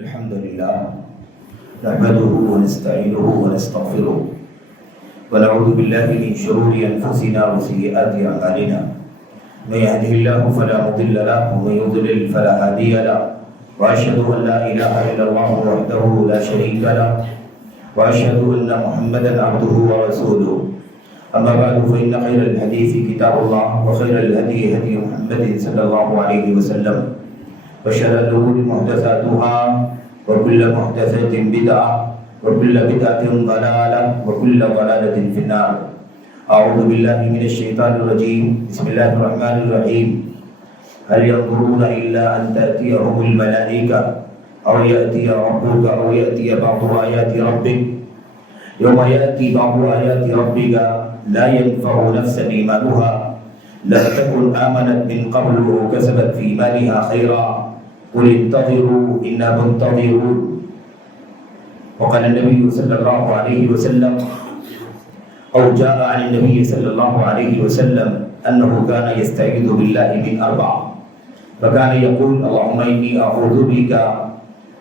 الحمد لله نحمده ونستعينه ونستغفره ونعوذ بالله من شرور أنفسنا وسيئات أعمالنا من يهده الله فلا مضل له ومن يضلل فلا هادي له وأشهد أن لا إله إلا الله وحده لا شريك له وأشهد أن محمدا عبده ورسوله أما بعد فإن خير الحديث كتاب الله وخير الهدي هدي محمد صلى الله عليه وسلم وشر الأمور محدثاتها وكل محدثة بدعة وكل بدعة ضلالة وكل ضلالة في النار. أعوذ بالله من الشيطان الرجيم. بسم الله الرحمن الرحيم. هل ينظرون إلا أن تأتيهم الملائكة أو يأتي ربك أو يأتي بعض آيات ربك يوم يأتي بعض آيات ربك لا ينفع نفسا إيمانها لم تكن آمنت من قبل وكسبت في إيمانها خيرا قل انتظروا إنا منتظرون. وقال النبي صلى الله عليه وسلم أو جاء عن النبي صلى الله عليه وسلم أنه كان يستعيذ بالله من أربع فكان يقول اللهم إني أعوذ بك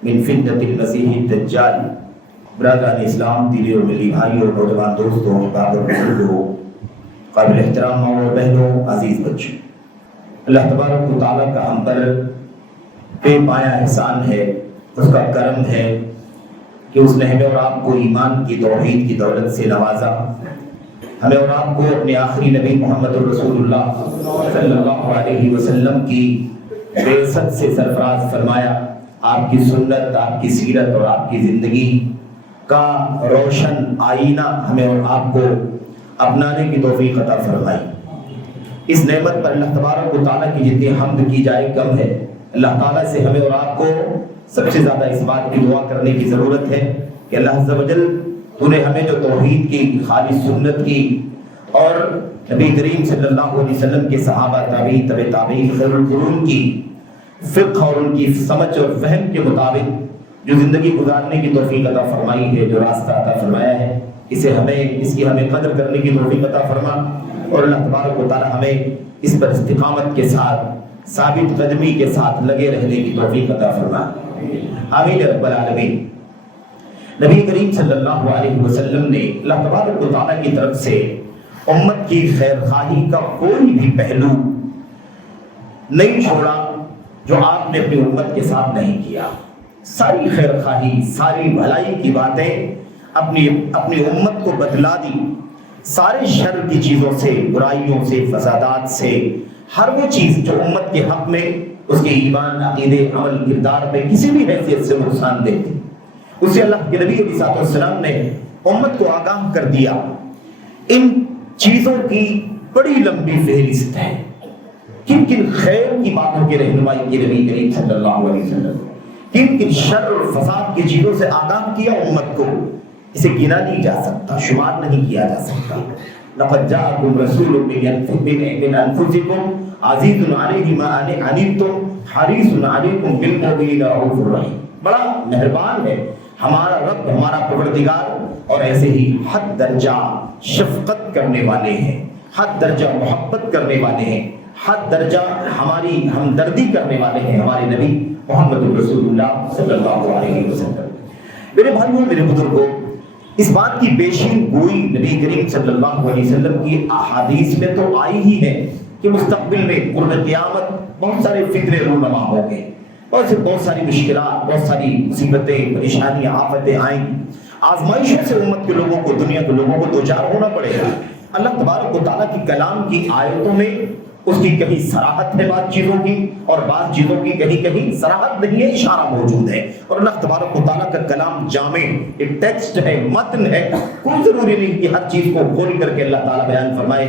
من فتنة المسيح الدجال. برادران اسلام، دینی اور ملی بھائیوں اور نوجوان دوستوں، باب اور بزرگوں، قابل احترام ماں اور بہنوں، عزیز بچوں، اللہ تبارک و تعالیٰ کا ہم پر بے پایا احسان ہے، اس کا کرم ہے کہ اس نے ہمیں اور آپ کو ایمان کی توحید کی دولت سے نوازا، ہمیں اور آپ کو اپنے آخری نبی محمد رسول اللہ صلی اللہ علیہ وسلم کی بعثت سے سرفراز فرمایا، آپ کی سنت، آپ کی سیرت اور آپ کی زندگی کا روشن آئینہ ہمیں اور آپ کو اپنانے کی توفیق عطا فرمائی۔ اس نعمت پر اللہ تبارک و تعالیٰ کی جتنی حمد کی جائے کم ہے۔ اللہ تعالیٰ سے ہمیں اور آپ کو سب سے زیادہ اس بات کی دعا کرنے کی ضرورت ہے کہ اللہ عز و جل تو نے ہمیں جو توحید کی، خالص سنت کی اور نبی کریم صلی اللہ علیہ وسلم کے صحابہ، تابعین، تبع تابعین، خیر القرون کی فقہ اور ان کی سمجھ اور فہم کے مطابق جو زندگی گزارنے کی توفیق عطا فرمائی ہے، جو راستہ عطا فرمایا ہے، اس کی ہمیں قدر کرنے کی توفیق عطا فرما، اور اللہ تبارک و تعالی ہمیں اس پر استقامت کے ساتھ، ثابت قدمی کے ساتھ لگے رہنے کی توفیق عطا فرما، آمین رب العالمین۔ نبی کریم صلی اللہ علیہ وسلم نے اللہ تبارک و تعالی کی طرف سے امت کی خیر خواہی کا کوئی بھی پہلو نہیں چھوڑا جو آپ نے اپنی امت کے ساتھ نہیں کیا۔ ساری خیر خواہی، ساری بھلائی کی باتیں اپنی امت کو بتلا دی، سارے شر کی چیزوں سے، برائیوں سے، فسادات سے، ہر وہ چیز جو امت کے حق میں اس کے ایمان، عقیدے، عمل، کردار میں کسی بھی حیثیت سے نقصان دہ تھی، اسے اللہ کے نبی علیہ السلام نے امت کو آگاہ کر دیا۔ ان چیزوں کی بڑی لمبی فہرست ہے، کن کن خیر کی باتوں کی رہنمائی کی نبی کریم صلی اللہ علیہ وسلم، کن کن شر اور فساد کی چیزوں سے آگاہ کیا امت کو، اسے گنا نہیں جا سکتا، شمار نہیں کیا جا سکتا۔ لقد جاءكم رسول من انفسكم عزيز عليه ما عنتم حريص عليكم بالمؤمنين رؤوف رحيم۔ بڑا مہربان ہے ہمارا رب، ہمارا پروردگار، اور ایسے ہی حد درجہ شفقت کرنے والے ہیں، حد درجہ محبت کرنے والے ہیں، حد درجہ ہماری ہمدردی کرنے والے ہیں ہمارے نبی محمد رسول اللہ صلی اللہ علیہ وسلم۔ میرے بھائیوں، میرے بزرگوں، اس بات کی پیشین گوئی نبی کریم صلی اللہ علیہ وسلم کی احادیث میں تو آئی ہی ہے کہ مستقبل میں قرب قیامت بہت سارے فتنے رونما ہوں گے، بہت ساری مشکلات، بہت ساری مصیبتیں، پریشانیاں، آفتیں آئیں گی، آزمائشوں سے امت کے لوگوں کو، دنیا کے لوگوں کو دوچار ہونا پڑے گا۔ اللہ تبارک و تعالیٰ کی کلام کی آیتوں میں اس کی کہیں صراحت ہے بعض چیزوں کی، اور بعض چیزوں کی کہیں صراحت نہیں ہے، اشارہ موجود ہے۔ اور اللہ تبارک و تعالیٰ کا کلام جامع ایک ٹیکسٹ ہے، متن ہے، کوئی ضروری نہیں کہ ہر چیز کو کھول کر کے اللہ تعالیٰ بیان فرمائے۔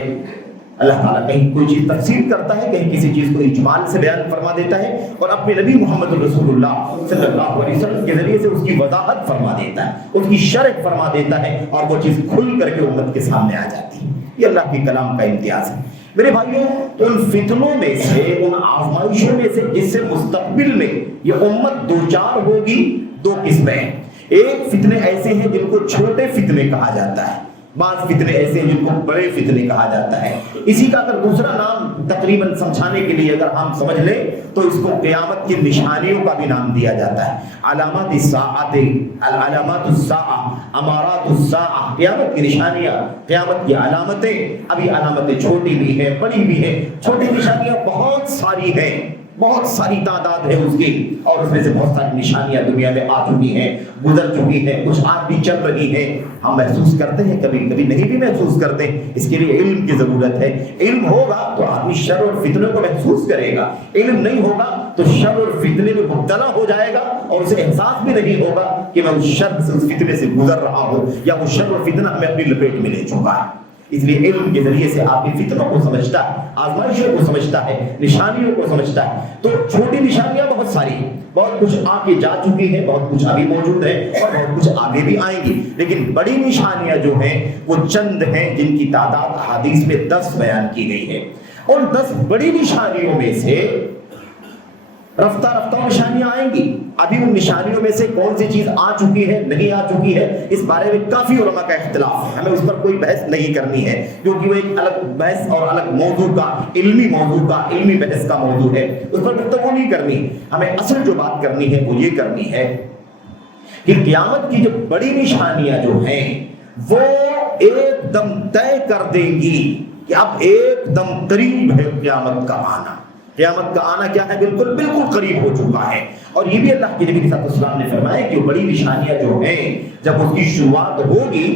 اللہ تعالیٰ کہیں کوئی چیز تفسیر کرتا ہے، کہیں کسی چیز کو اجمال سے بیان فرما دیتا ہے، اور اپنے نبی محمد رسول اللہ صلی اللہ علیہ وسلم کے ذریعے سے اس کی وضاحت فرما دیتا ہے، اس کی شرح فرما دیتا ہے، اور وہ چیز کھل کر کے امت کے سامنے آ جاتی ہے۔ یہ اللہ کے کلام کا امتیاز ہے۔ میرے بھائیوں، تو ان فتنوں میں سے، ان آزمائشوں میں سے جس سے مستقبل میں یہ امت دوچار ہوگی، دو قسمیں ہیں۔ ایک فتنے ایسے ہیں جن کو چھوٹے فتنے کہا جاتا ہے، بعض فتنے ایسے ہیں جن کو بڑے فتنے کہا جاتا ہے. اسی کا اگر دوسرا نام تقریباً سمجھانے کے لیے اگر ہم سمجھ لیں تو اس کو قیامت کی نشانیوں کا بھی نام دیا جاتا ہے. علامات الساعۃ، علامات الساعہ، امارات الساعہ، قیامت کی نشانیاں، قیامت کی علامتیں. ابھی علامتیں چھوٹی بھی ہیں، بڑی بھی ہیں. چھوٹی نشانیاں بہت ساری ہیں، بہت ساری تعداد ہے اس کی، اور اس میں سے بہت ساری نشانیاں دنیا میں آ چکی ہیں، گزر چکی ہیں، کچھ آج بھی چل رہی ہیں. ہم محسوس کرتے ہیں، کبھی کبھی نہیں بھی محسوس کرتے. اس کے لیے علم کی ضرورت ہے. علم ہوگا تو آدمی شر اور فتنوں کو محسوس کرے گا. علم نہیں ہوگا تو شر اور فتنے میں مبتلا ہو جائے گا اور اسے احساس بھی نہیں ہوگا کہ میں اس شر سے، اس فتنے سے گزر رہا ہوں، یا وہ شر اور فتنہ ہمیں اپنی لپیٹ میں لے چکا ہے. اس لیے علم کے ذریعے سے آپ فتنوں کو سمجھتا ہے، آزمائشوں کو سمجھتا ہے، نشانیوں کو سمجھتا ہے. تو چھوٹی نشانیاں بہت ساری ہیں، بہت کچھ آ کے جا چکی ہیں، بہت کچھ ابھی موجود ہے اور بہت کچھ آگے بھی آئیں گی. لیکن بڑی نشانیاں جو ہیں وہ چند ہیں جن کی تعداد احادیث میں 10 بیان کی گئی ہے. ان 10 بڑی نشانیوں میں سے رفتہ رفتہ نشانیاں آئیں گی. ابھی ان نشانیوں میں سے کون سی چیز آ چکی ہے، نہیں آ چکی ہے، اس بارے میں کافی علماء کا اختلاف ہے. ہمیں اس پر کوئی بحث نہیں کرنی ہے کیونکہ وہ ایک الگ بحث اور الگ موضوع کا، علمی موضوع کا، علمی بحث کا موضوع ہے. اس پر گفتگو نہیں کرنی. ہمیں اصل جو بات کرنی ہے وہ یہ کرنی ہے کہ قیامت کی جو بڑی نشانیاں جو ہیں وہ ایک دم طے کر دیں گی کہ اب ایک دم قریب ہے قیامت کا آنا. قیامت کا آنا کیا ہے؟ بالکل بالکل قریب ہو چکا ہے. اور یہ بھی اللہ کے نبی صلی اللہ علیہ وسلم نے فرمایا کہ وہ بڑی نشانیاں جو ہیں جب اس کی شروعات ہوگی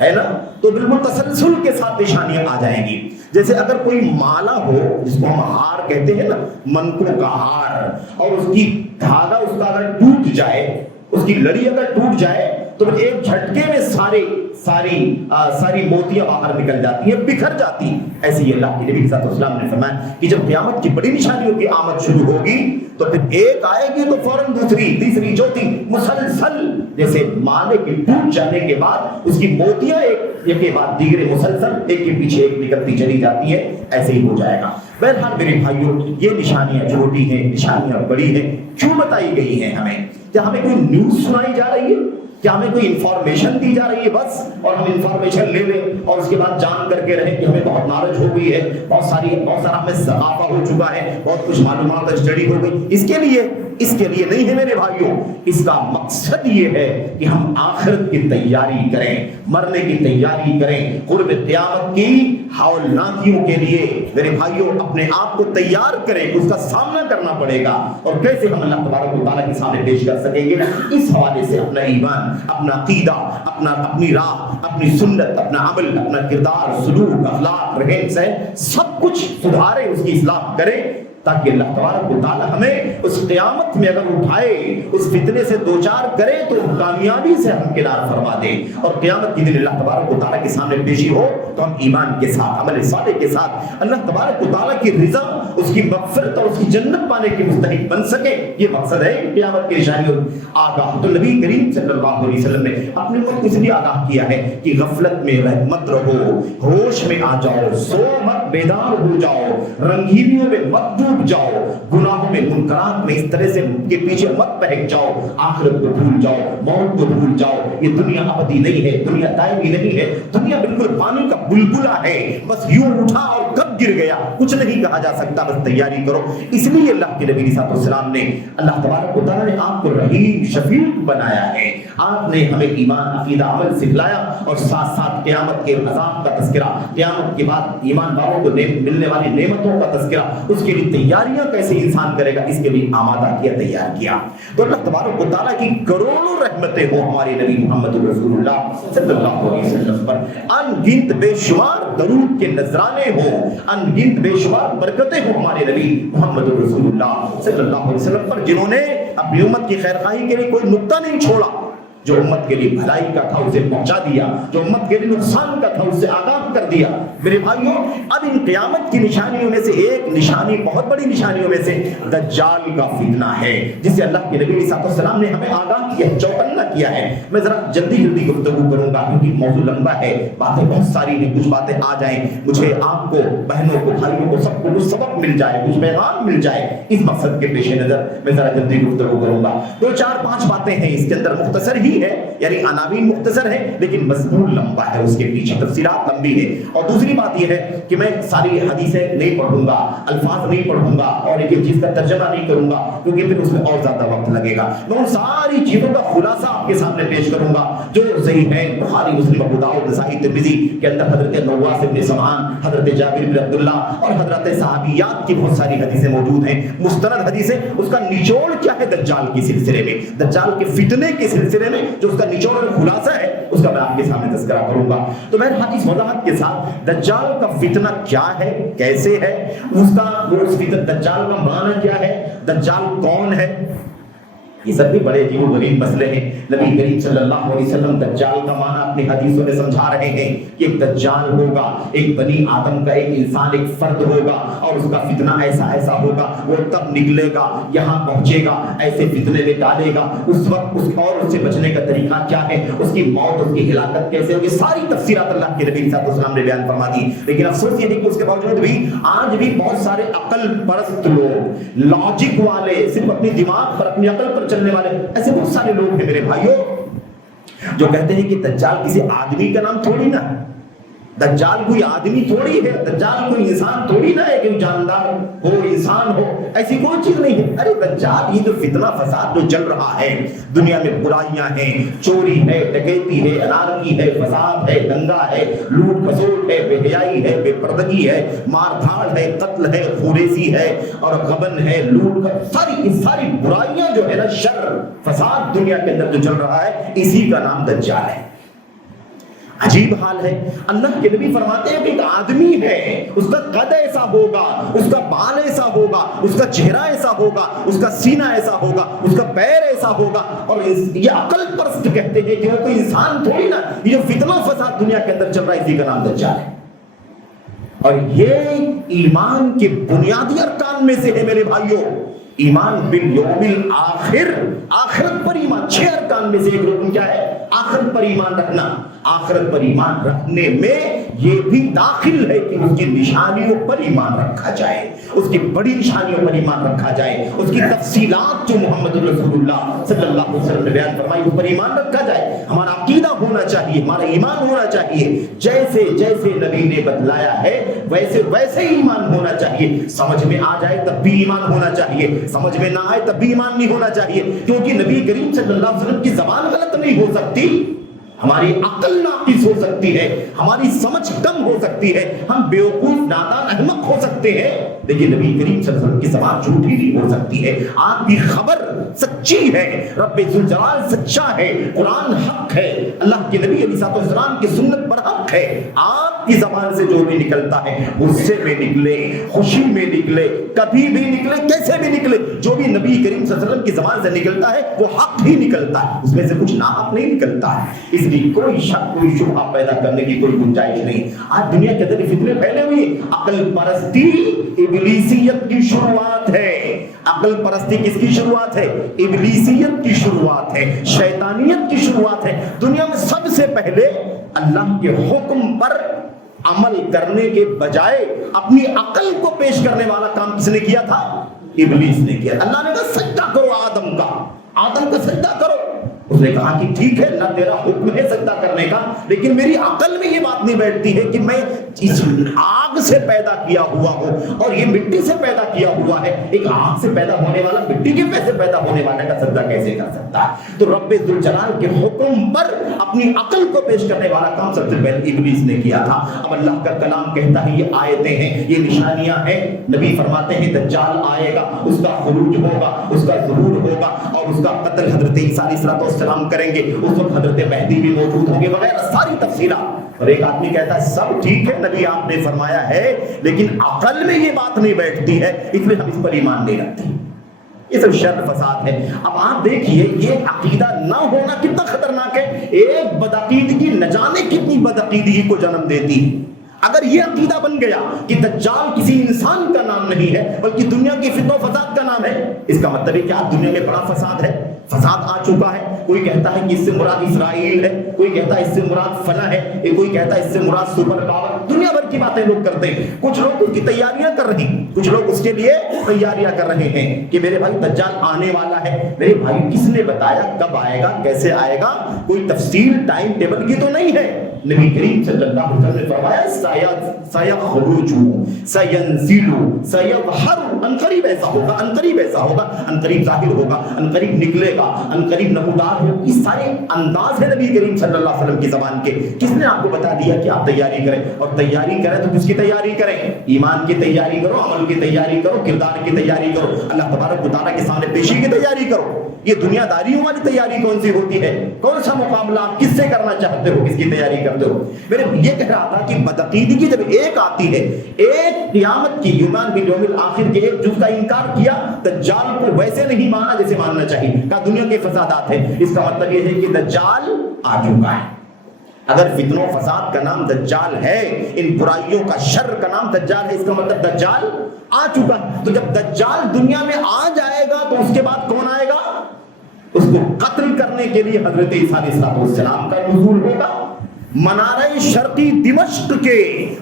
ہے نا تو بالکل تسلسل کے ساتھ نشانیاں آ جائیں گی. جیسے اگر کوئی مالا ہو جس کو ہم ہار کہتے ہیں نا، منکوں کا ہار، اور اس کی دھاگا اس کا اگر ٹوٹ جائے، اس کی لڑی اگر ٹوٹ جائے تو ایک جھٹکے میں ساری موتیاں باہر نکل جاتی ہیں، بکھر جاتی ہیں. ایسے ہی اللہ کے نبی صلی اللہ علیہ وسلم نے فرمایا کہ جب قیامت کی بڑی نشانیوں کی آمد شروع ہوگی تو پھر ایک آئے گی تو فوراً دوسری، تیسری، چوتھی، مسلسل جیسے مالے کے ٹوٹ جانے کے بعد اس کی موتیاں ایک کے بعد دیگرے مسلسل ایک کے پیچھے ایک نکلتی چلی جاتی ہے، ایسے ہی ہو جائے گا. بہرحال میرے بھائیوں، یہ نشانیاں چھوٹی ہیں، نشانیاں بڑی ہیں. کیوں بتائی گئی ہیں ہمیں؟ کیا ہمیں کوئی نیوز سنائی جا رہی ہے؟ کیا ہمیں کوئی انفارمیشن دی جا رہی ہے بس، اور ہم انفارمیشن لے لیں اور اس کے بعد جان کر کے رہیں کہ ہمیں بہت نالج ہو گئی ہے، بہت سارا ہمیں ثقافت ہو چکا ہے، بہت کچھ معلومات اسٹڈی ہو گئی؟ اس کے لیے نہیں ہے میرے بھائیوں. اس کا مقصد یہ ہے کہ ہم آخرت کی تیاری کریں، مرنے کی تیاری کریں، قرب قیامت کی ہولناکیوں کے لیے میرے بھائیوں اپنے آپ کو تیار کریں. اس کا سامنا کرنا پڑے گا اور کیسے ہم اللہ تبارک و تعالیٰ کے سامنے پیش کر سکیں گے. اس حوالے سے اپنا ایمان، اپنا عقیدہ، اپنی راہ، اپنی سنت، اپنا عمل، اپنا کردار، سلوک، اخلاق، رہن سہن سب کچھ سدھاریں، اس کی اصلاح کریں تاکہ اللہ تبارک و تعالیٰ ہمیں اس قیامت میں اگر اٹھائے، اس فتنے سے دوچار کرے تو کامیابی سے ہم کنار فرما دے، اور قیامت کے دن اللہ تبارک و تعالیٰ کے سامنے پیشی ہو تو ہم ایمان کے ساتھ، عمل صالح کے ساتھ اللہ تبارک و تعالیٰ کی رضا، اس کی مغفرت اور اس کی جنت پانے کے مستحق بن سکے. یہ مقصد ہے قیامت کی نشانیوں آگاہ. تو نبی کریم صلی اللہ علیہ وسلم نے اپنے ملک اس لیے آگاہ کیا ہے کہ غفلت میں مت رہو، ہوش میں آ جاؤ، سو مت، بیدار ہو جاؤ، رنگینیوں میں مت ڈوب جاؤ، گناہوں میں، منکرات میں اس طرح سے کے پیچھے مت بہک جاؤ، آخرت کو بھول جاؤ، موت کو بھول جاؤ. یہ دنیا ابدی نہیں ہے، دنیا دائمی نہیں ہے، دنیا بالکل پانی کا بلبلا ہے، بس یوں اٹھا اور کب گر گیا کچھ نہیں کہا جا سکتا. بس تیاری کرو. اس لیے اللہ کے نبی صلی اللہ علیہ وسلم نے، اللہ تبارک و تعالیٰ نے آپ کو رحیم شفیق بنایا ہے. آپ نے ہمیں ایمان، عقیدہ، عمل سکھلایا اور ساتھ ساتھ قیامت کے عذاب کا تذکرہ، قیامت کے بعد ایمان والوں کو ملنے والی نعمتوں کا تذکرہ، اس کے لیے تیاریاں کیسے انسان کرے گا اس کے لیے آمادہ کیا، تیار کیا. تو اللہ تبارک و تعالیٰ کی کروڑوں رحمتیں ہوں ہمارے نبی محمد رسول اللہ صلی اللہ علیہ وسلم پر، ان گنت بے شمار درود کے نذرانے ہوں، ان گنت بے شمار برکتیں ہوں ہمارے نبی محمد رسول اللہ صلی اللہ علیہ وسلم پر، جنہوں نے اپنی امت کی خیرخواہی کے لیے کوئی نقطہ نہیں چھوڑا. جو امت کے لیے بھلائی کا تھا اسے پہنچا دیا، جو امت کے لیے نقصان کا تھا اسے آگاہ کر دیا. میرے بھائیوں اب ان قیامت کی نشانیوں میں سے ایک نشانی، بہت بڑی نشانیوں میں سے دجال کا فتنہ ہے، جسے اللہ کے نبی علیہ السلام نے ہمیں آگاہ کیا، چوکنا کیا ہے۔ میں ذرا جلدی گفتگو کروں گا کیونکہ موضوع لمبا ہے، باتیں بہت ساری ہیں، کچھ باتیں آ جائیں، مجھے آپ کو، بہنوں کو، بھائیوں کو، سب کو کچھ سبق مل جائے، کچھ پیغام مل جائے، اس مقصد کے پیش نظر میں ذرا جلدی گفتگو کروں گا۔ 2-4-5 باتیں ہیں اس کے اندر، مختصر ہی ہے، یعنی عناوین مختصر ہے لیکن مضمون لمبا ہے، اس کے پیچھے تفصیلات لمبی ہے۔ اور دوسری بات یہ ہے کہ میں ساری حدیثیں نہیں پڑھوں گا، الفاظ نہیں پڑھوں گا اور ایک ایک چیز کا ترجمہ نہیں کروں گا کیونکہ پھر اس میں اور زیادہ وقت لگے گا۔ میں ان ساری چیزوں کا خلاصہ آپ کے سامنے پیش کروں گا جو صحیحین بخاری، مسلم، ابو داؤد، نسائی، ترمذی کے اندر حضرت نواس بن سمعان، حضرت جابر بن عبداللہ اور حضرت صحابیات کی بہت ساری حدیثیں موجود ہیں، مستند حدیثیں۔ اس کا نچوڑ کیا ہے دجال کے سلسلے میں، دجال کے فتنے کے سلسلے میں جو اس کا نچوڑ اور خلاصہ ہے، اس کا میں آپ کے سامنے تذکرہ کروں گا۔ تو میں حدیث وضاحت کے ساتھ دجال کا فتنہ کیا ہے، کیسے ہے، اس کا دجال کا معنی کیا ہے، دجال کون ہے، یہ سب بھی بڑے عجیب و غریب مسئلے ہیں۔ نبی کریم صلی اللہ علیہ وسلم دجال کا معنی اپنی حدیثوں میں سمجھا رہے ہیں کہ ایک دجال ہوگا، ایک بنی آدم کا ایک انسان، ایک فرد ہوگا اور اس کا فتنہ ایسا ایسا ہوگا، وہ تب نکلے گا، یہاں پہنچے گا، ایسے فتنے میں ڈالے گا، اس وقت اور اس سے بچنے کا طریقہ کیا ہے، اس کی موت، اس کی ہلاکت کیسے ہوگی، ساری تفصیلات اللہ کے نبی صلی اللہ علیہ وسلم نے بیان فرما دی۔ لیکن افسوس یہ ہے کہ اس کے باوجود بھی آج بھی بہت سارے عقل پرست لوگ، لاجک والے، صرف اپنی دماغ پر، اپنی عقل پر چلنے والے، ایسے بہت سارے لوگ ہیں میرے بھائیوں جو کہتے ہیں کہ دجال کسی آدمی کا نام تھوڑی نہ، دجال کوئی آدمی تھوڑی ہے، دجال کوئی انسان تھوڑی نہ ہے کہ وہ جاندار ہو، انسان ہو، ایسی کوئی چیز نہیں ہے۔ ارے دجال یہ جو فتنہ فساد جو چل رہا ہے دنیا میں، برائیاں ہیں، چوری ہے، ڈکیتی ہے، انارکی ہے، فساد ہے، دنگا ہے، لوٹ کھسوٹ ہے، بے حیائی ہے، بے پردگی ہے، مار دھاڑ ہے، قتل ہے، خوریزی ہے اور غبن ہے، لوٹ، ساری برائیاں جو ہے نا، شر فساد دنیا کے اندر جو چل رہا ہے، اسی کا نام دجال ہے۔ عجیب حال ہے، اللہ کے نبی فرماتے ہیں کہ ایک آدمی ہے، اس کا قد ایسا ہوگا، اس کا بال ایسا ہوگا، اس کا چہرہ ایسا ہوگا، اس کا سینہ ایسا ہوگا، اس کا پیر ایسا ہوگا، اور یہ عقل پرست کہتے ہیں کہ وہ کوئی انسان تھوڑی نا، یہ جو فتنہ فساد دنیا کے اندر چل رہا ہے اسی کا نام دجال ہے۔ اور یہ ایمان کے بنیادی ارکان میں سے ہے میرے بھائیوں، ایمان بالیوم الآخر، آخرت پر ایمان۔ 6 ارکان میں سے ایک رکن کیا ہے؟ آخرت پر ایمان رکھنا۔ آخرت پر ایمان رکھنے میں یہ بھی داخل ہے کہ اس کی نشانیوں پر ایمان رکھا جائے، اس کی بڑی نشانیوں پر ایمان رکھا جائے، اس کی تفصیلات جو محمد رسول اللہ صلی اللہ علیہ وسلم نے بیان فرمائی اس پر ایمان رکھا جائے۔ ہمارا عقیدہ ہونا چاہیے، ہمارا ایمان ہونا چاہیے، جیسے جیسے نبی نے بتلایا ہے ویسے ویسے ہی ایمان ہونا چاہیے۔ سمجھ میں آ جائے تب بھی ایمان ہونا چاہیے، سمجھ میں نہ آئے تب بھی ایمان نہیں ہونا چاہیے، کیونکہ نبی کریم صلی اللہ علیہ وسلم کی زبان غلط نہیں ہو سکتی، ہماری عقل ناقص ہو سکتی ہے، ہماری سمجھ کم ہو سکتی ہے، ہم بیوقوف، نادان، احمق ہو سکتے ہیں، لیکن نبی کریم صلی اللہ علیہ وسلم کی زبان جھوٹی نہیں ہو سکتی ہے۔ آپ کی خبر سچی ہے، رب ذوالجلال سچا ہے، قرآن حق ہے، اللہ کے نبی علیہ السلام کی سنت پر حق ہے۔ آپ کی زبان سے جو بھی نکلتا ہے، غصے میں نکلے، خوشی میں نکلے، کبھی بھی نکلے، کیسے بھی نکلے، جو بھی نبی کریم صلی اللہ علیہ وسلم کی زبان سے نکلتا ہے وہ حق ہی نکلتا ہے، اس میں سے کچھ ناحق نہیں نکلتا ہے۔ اس لیے کوئی شک، کوئی شبہہ پیدا کرنے کی کوئی گنجائش نہیں۔ آج دنیا کے اندر فتنے پھیلے ہوئے، عقل پرستی ابلیسیت کی شروعات ہے۔ عقل پرستی کس کی شروعات ہے؟ ابلیسیت کی شروعات ہے، شیطانیت کی شروعات ہے۔ دنیا میں سب سے پہلے اللہ کے حکم پر عمل کرنے کے بجائے اپنی عقل کو پیش کرنے والا کام کس نے کیا تھا؟ ابلیس نے کیا۔ اللہ نے کہا سجدہ کرو آدم کا سجدہ کرو، اس نے کہا کہ ٹھیک ہے، نہ تیرا حکم ہے سجدہ کرنے کا، لیکن میری عقل میں یہ بات نہیں بیٹھتی ہے کہ میں اس آگ سے پیدا کیا ہوا ہوں اور یہ مٹی سے پیدا کیا ہوا ہے، ایک آگ سے پیدا ہونے والا مٹی کے پیسے پیدا ہونے والے کا سجدہ کیسے کر سکتا ہے؟ تو رب ذوالجلال کے حکم پر اپنی عقل کو پیش کرنے والا کام سب سے پہلے ابلیس نے کیا تھا۔ اب اللہ کا کلام کہتا ہے یہ آیتیں ہیں، یہ نشانیاں ہیں، نبی فرماتے ہیں دجال آئے گا، اس کا خروج ہوگا، اس کا ظہور ہوگا اور اس کا قتل حضرت عیسیٰ علیہ السلام کریں گے، اس وقت حضرت مہدی بھی موجود ہوں گے وغیرہ ساری تفصیلات۔ اور ایک آدمی کہتا ہے سب ٹھیک ہے، نبی آپ نے فرمایا ہے، لیکن عقل میں یہ بات نہیں بیٹھتی ہے، اس لیے ہم اس پر ایمان نہیں رکھتے۔ یہ سب شر فساد ہے۔ اب آپ دیکھیے یہ عقیدہ نہ ہونا کتنا خطرناک ہے، ایک بدعقیدگی نہ جانے کتنی بدعقیدگی کو جنم دیتی ہے۔ اگر یہ عقیدہ بن گیا کہ دجال کسی انسان کا نام نہیں ہے بلکہ دنیا کی فتنہ و فساد کا نام ہے، اس کا مطلب ہے کہ آج دنیا میں بڑا فساد ہے، فساد آ چکا ہے۔ کوئی کہتا ہے کہ اس سے مراد اسرائیل ہے، کوئی کہتا ہے اس سے مراد فلاں ہے، کوئی کہتا ہے اس سے مراد سپر پاور، دنیا بھر کی باتیں لوگ کرتے ہیں۔ کچھ لوگ اس کی تیاریاں کر رہے ہیں، کچھ لوگ اس کے لیے تیاریاں کر رہے ہیں کہ میرے بھائی دجال آنے والا ہے۔ میرے بھائی کس نے بتایا کب آئے گا، کیسے آئے گا؟ کوئی تفصیل ٹائم ٹیبل کی تو نہیں ہے۔ نبی کریم صلی اللہ علیہ وسلم نے فرمایا سیخرج سینزل سیظہر، عنقریب ایسا ہوگا، عنقریب ایسا ہوگا، عنقریب ظاہر ہوگا، عنقریب نکلے گا، عنقریب نمودار ہوگا۔ یہ سارے انداز ہے نبی کریم صلی اللہ علیہ وسلم کی زبان کے۔ کس نے آپ کو بتا دیا کہ آپ تیاری کریں؟ اور تیاری کریں تو کس کی تیاری کریں؟ ایمان کی تیاری کرو، عمل کی تیاری کرو، کردار کی تیاری کرو، اللہ تبارک و تعالیٰ کے سامنے پیشی کی تیاری کرو۔ یہ دنیا داریوں والی تیاری کون سی ہوتی ہے؟ کون سا مقابلہ آپ کس سے کرنا چاہتے ہو، کس کی تیاری کرتے ہو؟ میرے یہ کہہ رہا تھا کہ بدعقیدگی جب ایک آتی ہے، ایک قیامت کی ایمان بالیوم الآخر کے ایک جز کا انکار کیا، دجال کو ویسے نہیں مانا جیسے ماننا چاہیے، کہا دنیا کے فسادات ہیں۔ اس کا مطلب یہ ہے کہ دجال آ چکا ہے۔ اگر فتنوں فساد کا نام دجال ہے، ان برائیوں کا شر کا نام دجال ہے، اس کا مطلب دجال آ چکا ہے۔ تو جب دجال دنیا میں آ جائے گا تو اس کے بعد کون آئے گا؟ اس کو قتل کرنے کے لیے حضرت عیسیٰ علیہ السلام کا نزول ہوگا۔ منارہ شرقی دمشق کے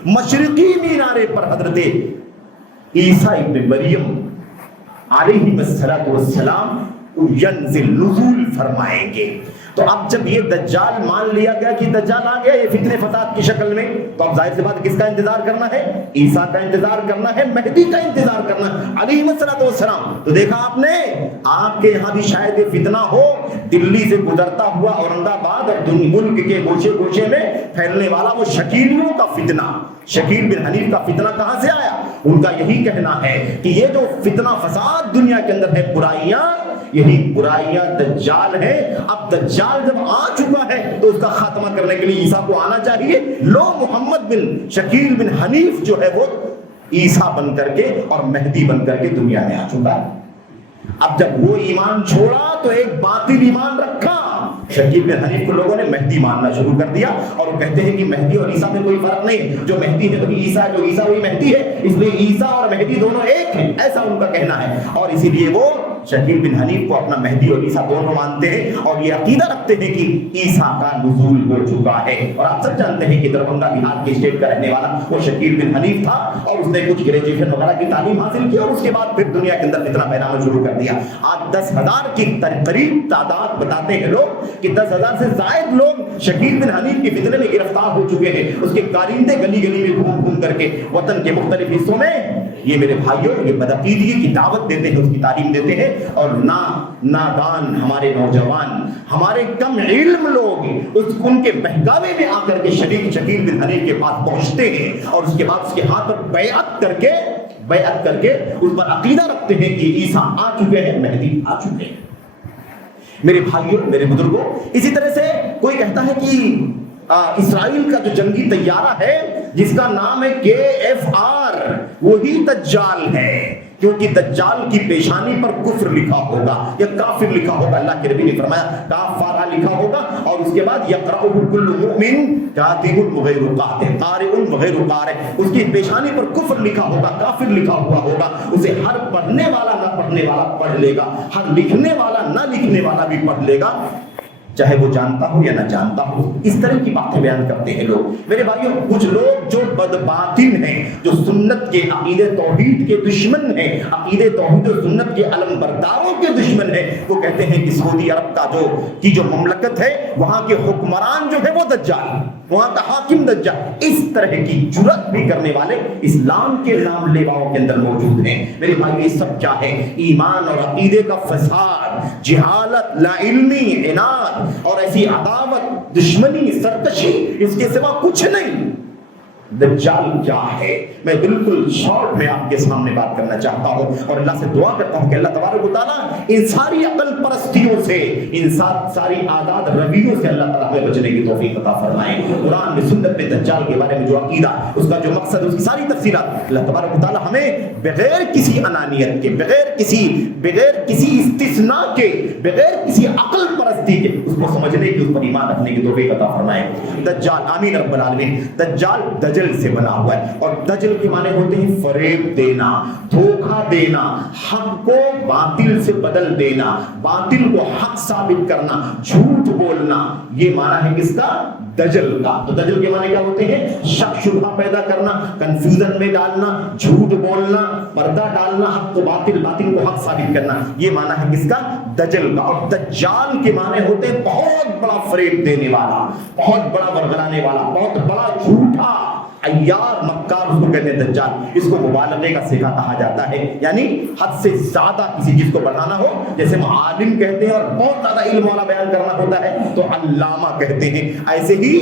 مشرقی مینارے پر حضرت عیسیٰ ابن مریم علیہ السلام ینزل، نزول فرمائیں گے۔ تو اب جب یہ دجال مان لیا گیا کہ دجال آ گیا یہ فتنے فساد کی شکل میں، تو اب ظاہر سی بات کس کا انتظار کرنا ہے؟ عیسیٰ کا انتظار کرنا ہے، مہدی کا انتظار کرنا ہے علیہ السلام۔ تو دیکھا آپ نے، آپ کے یہاں بھی شاید یہ فتنہ ہو، دلی سے گزرتا ہوا اورنگ آباد اور ملک کے گوشے گوشے میں پھیلنے والا وہ شکیلیوں کا فتنہ، شکیل بن حنیف کا فتنہ کہاں سے آیا؟ ان کا یہی کہنا ہے کہ یہ جو فتنہ فساد دنیا کے اندر ہے، برائیاں، یہی برائیاں دجال ہے۔ اب دجال جب آ چکا ہے تو اس کا خاتمہ کرنے کے لیے عیسیٰ کو آنا چاہیے۔ لو محمد بن شکیل بن حنیف جو ہے وہ عیسیٰ بن کر کے اور مہدی بن کر کے دنیا میں آ چکا ہے۔ اب جب وہ ایمان چھوڑا تو ایک باطل ایمان رکھا، شکیل بن حنیف کو لوگوں نے مہدی ماننا شروع کر دیا، اور وہ کہتے ہیں کہ مہدی اور عیسیٰ میں کوئی فرق نہیں، جو مہدی ہے وہی عیسیٰ، جو عیسیٰ وہی مہدی ہے، اس لیے عیسیٰ اور مہدی دونوں ایک ہیں، ایسا ان کا کہنا ہے۔ اور اسی لیے وہ شکیل بن حنیف کو اپنا مہدی اور عیسیٰ دونوں مانتے ہیں، اور یہ عقیدہ رکھتے ہیں کہ عیسیٰ کا نزول ہو چکا ہے۔ اور آپ سب جانتے ہیں کہ دربھنگہ بہار کے اسٹیٹ کا رہنے والا وہ شکیل بن حنیف تھا، اور اس نے کچھ گریجویشن وغیرہ کی تعلیم حاصل کی، اور اس کے بعد پھر دنیا کے اندر فتنہ پھیلانا شروع کر دیا۔ آج 10,000 کی قریب تعداد بتاتے ہیں لوگ کہ 10,000 سے زائد لوگ شکیل بن حنیف کے فتنے میں گرفتار ہو چکے ہیں۔ اس کے کارندے گلی گلی میں گھوم گھوم کر کے وطن کے مختلف حصوں میں یہ میرے بھائیوں یہ بدعقیدگی کی دعوت دیتے ہیں، اس کی تعلیم دیتے ہیں، اور نادان ہمارے نوجوان، ہمارے کم علم لوگ ان کے بہکاوے میں آ کر کے شکیل بن حنیف کے پاس پہنچتے ہیں، اور اس کے بعد اس کے ہاتھ پر بیعت کر کے اس پر عقیدہ رکھتے ہیں کہ عیسیٰ آ چکے ہیں، مہدی آ چکے ہیں۔ میرے بھائیوں، میرے بزرگوں، اسی طرح سے کوئی کہتا ہے کہ اسرائیل کا جو جنگی طیارہ ہے جس کا نام ہے KF-R وہی دجال ہے، کیونکہ دجال کی پیشانی پر کفر لکھا ہوگا یا کافر لکھا ہوگا۔ اللہ کے نبی نے فرمایا کافر لکھا ہوگا، اور اس کے بعد یقرأہ کل مؤمن کاتب وغیر قاتل قارئ وغیر قارئ، اس کی پیشانی پر کفر لکھا ہوگا، کافر لکھا ہوا ہوگا۔ اسے ہر پڑھنے والا نہ پڑھنے والا پڑھ لے گا، ہر لکھنے والا نہ لکھنے والا بھی پڑھ لے گا، چاہے وہ جانتا ہو یا نہ جانتا ہو۔ اس طرح کی باتیں بیان کرتے ہیں لوگ۔ میرے بھائیوں، کچھ لوگ جو بدباطن ہیں، جو سنت کے عقیدے توحید کے دشمن ہیں، عقیدے توحید و سنت کے علم برداروں کے دشمن ہیں، وہ کہتے ہیں کہ سعودی عرب کا جو مملکت ہے وہاں کے حکمران جو ہے وہ دجال، وہاں کا حاکم دجال۔ اس طرح کی جرأت بھی کرنے والے اسلام کے نام لیواؤں کے اندر موجود ہیں۔ میرے بھائی، یہ سب کیا ہے؟ ایمان اور عقیدے کا فساد، جہالت، لا علمی، عناد اور ایسی عداوت، دشمنی، سرکشی، اس کے سوا کچھ نہیں۔ دجال کیا ہے؟ میں بالکل شارٹ میں آپ کے سامنے بات کرنا چاہتا ہوں، اور اللہ سے دعا کرتا ہوں کہ اللہ تبارک و تعالیٰ ان ساری عقل پرستیوں سے، ان ساری عادات رویوں سے اللہ تعالیٰ ہمیں بچنے کی توفیق عطا فرمائے۔ قرآن میں سنت میں دجال کے بارے میں جو عقیدہ، اس کا جو مقصد، اس کی ساری تفصیلات اللہ تبارک و تعالیٰ ہمیں بغیر کسی انانیت کے، بغیر کسی استثناء کے، بغیر کسی عقل پرستی تصدیق ہے، اس کو سمجھنے کی، اس پر ایمان رکھنے کی توفیق عطا فرمائے۔ دجال، آمین رب العالمین۔ دجال دجل سے بنا ہوا ہے، اور دجل کے معنی ہوتے ہیں فریب دینا، دھوکہ دینا، حق کو باطل سے بدل دینا، باطل کو حق ثابت کرنا، جھوٹ بولنا، یہ معنی ہے کس کا؟ دجل کا۔ تو دجل کے معنی کیا ہوتے ہیں؟ شک شبہ پیدا کرنا، کنفیوژن میں ڈالنا، جھوٹ بولنا، پردہ ڈالنا، حق کو باطل، باطل کو حق ثابت کرنا، یہ معنی ہے کس کا؟ دجل کا۔ اور دجال کے معنی ہوتے ہیں بہت بڑا فریب دینے والا، بہت بڑا ورگلانے والا، بہت بڑا جھوٹا، عیار، مکار، اس کو کہتے ہیں دجال۔ اس کو مبالغے کا صیغہ کہا جاتا ہے، یعنی حد سے زیادہ کسی چیز کو بڑھانا ہو، جیسے ہم عالم کہتے ہیں اور بہت زیادہ علم والا بیان کرنا ہوتا ہے تو علامہ کہتے ہیں، ایسے ہی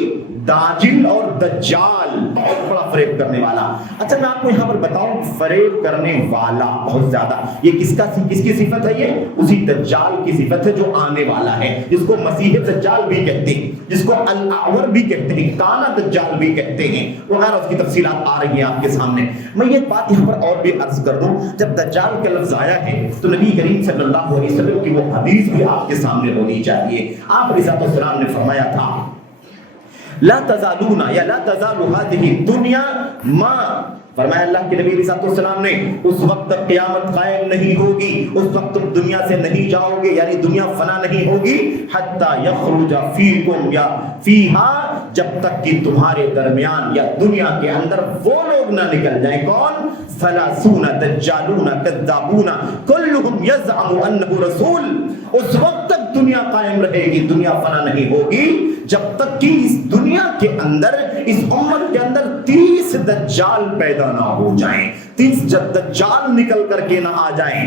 داجل اور دجال بہت بڑا فریب کرنے والا۔ اچھا میں آپ کو یہاں پر بتاؤں، فریب کرنے والا بہت زیادہ، یہ کس کی صفت ہے؟ یہ اسی دجال کی صفت ہے جو آنے والا ہے، جس کو مسیح دجال بھی کہتے ہیں، جس کو الاعور بھی کہتے ہیں، کانا دجال بھی کہتے ہیں وغیرہ، اس کی تفصیلات آ رہی ہیں آپ کے سامنے۔ میں یہ بات یہاں پر اور بھی عرض کر دوں، جب دجال کا لفظ آیا ہے تو نبی کریم صلی اللہ علیہ وسلم کی وہ حدیث بھی آپ کے سامنے ہونی چاہیے۔ آپ علیہ السلام نے فرمایا تھا لا تزالون یا لا تزال هذه الدنيا ما، فرمایا اللہ کے نبی علیہ السلام نے اس وقت تک قیامت قائم نہیں ہوگی، اس وقت تم دنیا سے نہیں جاؤ گے، یعنی دنیا فنا نہیں ہوگی، حتی یخرج فیکم یا فیہا، جب تک کہ تمہارے درمیان یا دنیا کے اندر وہ لوگ نہ نکل جائیں، کون؟ ثلاثون دجالون کذابون کلہم یزعم انہ رسول۔ اس وقت تک دنیا قائم رہے گی، دنیا فنا نہیں ہوگی، جب تک کہ اس دنیا کے اندر، اس امت کے اندر 30 دجال پیدا نہ ہو جائیں، 30 دجال نکل کر کے نہ آ جائیں،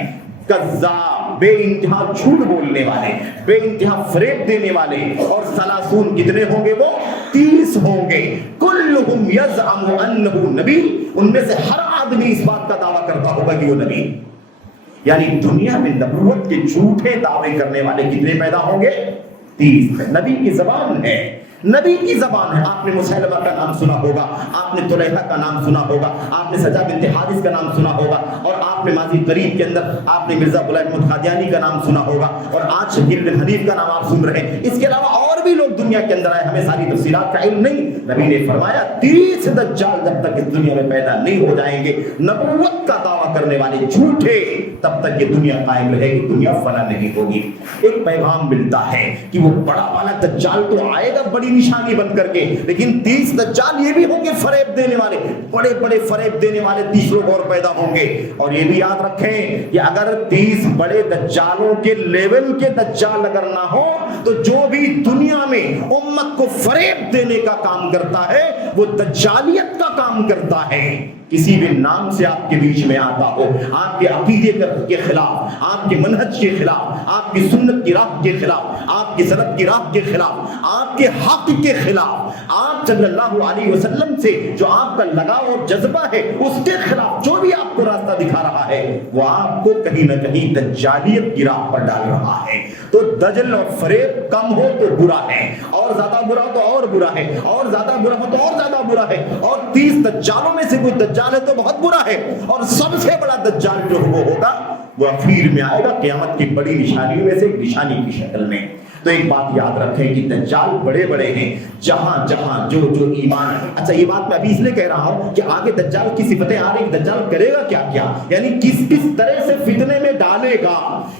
کذاب، بے انتہا جھوٹ بولنے والے، بے انتہا فریب دینے والے، اور ثلاثون کتنے ہوں گے؟ وہ 30 ہوں گے، کلہم یزعم انہ نبی، ان میں سے ہر آدمی اس بات کا دعویٰ کرتا ہوگا کہ وہ نبی، یعنی دنیا میں نبوت کے جھوٹے دعوے کرنے والے کتنے پیدا ہوں گے؟ 30۔ نبی کی زبان ہے، نبی کی زبان ہے۔ آپ نے مسیلمہ کا نام سنا ہوگا، آپ نے طلیحہ کا نام سنا ہوگا، آپ نے سجا بنت حارث کا نام سنا ہوگا، اور آپ نے ماضی قریب کے اندر آپ نے مرزا غلام احمد قادیانی کا نام سنا ہوگا، اور آج شکیل بن حنیف کا نام آپ سن رہے ہیں۔ اس کے علاوہ اور بھی لوگ دنیا کے اندر آئے، ہمیں ساری تفصیلات کا علم نہیں۔ نبی نے فرمایا 30 دجال جب تک اس دنیا میں پیدا نہیں ہو جائیں گے، نبوت کا دعویٰ کرنے والے جھوٹے، تب تک یہ دنیا قائم رہے گی، دنیا فنا نہیں ہوگی۔ ایک پیغام ملتا ہے کہ وہ بڑا والا دجال تو آئے گا بڑی نشانی بن کر کے، لیکن 30 دجال یہ بھی ہوں گے فریب دینے والے، بڑے بڑے فریب دینے والے 30 لوگ اور پیدا ہوں گے۔ اور یہ بھی یاد رکھیں کہ اگر 30 بڑے دجالوں کے لیول کے دجال اگر نہ ہو تو جو بھی دنیا میں امت کو فریب دینے کا کام کرتا ہے وہ دجالیت کا کام کرتا ہے۔ کسی بھی نام سے آپ کے بیچ میں آتا ہو، آپ کے عقیدے کے خلاف، آپ کے منہج کے خلاف، آپ کی سنت کی راہ کے خلاف، آپ کی سنت کی راہ کے خلاف، آپ کے حق کے خلاف، آپ صلی اللہ علیہ وسلم سے جو آپ کا لگاؤ اور جذبہ ہے اس کے خلاف جو بھی آپ کو راستہ دکھا رہا ہے وہ آپ کو کہیں نہ کہیں دجالیت کی راہ پر ڈال رہا ہے۔ تو دجل اور فریب کم ہو تو برا ہے، اور زیادہ برا ہو تو اور برا ہے، اور زیادہ برا ہو تو اور زیادہ برا ہے، اور 30 دجالوں میں سے کوئی دجال ہے تو بہت برا ہے، اور سب سے بڑا دجال جو وہ ہوگا وہ اخیر میں آئے گا قیامت کی بڑی نشانیوں میں سے ایک نشانی کی شکل میں۔ تو ایک بات یاد رکھیں کہ دجال بڑے بڑے ہیں، جہاں جہاں جو ایمان۔ اچھا یہ بات میں ابھی اس لیے کہہ رہا ہوں کہ آگے دجال کی صفتیں آ رہی، دجال کرے گا کیا کیا، یعنی کس کس طرح سے فتنے میں ڈالے گا،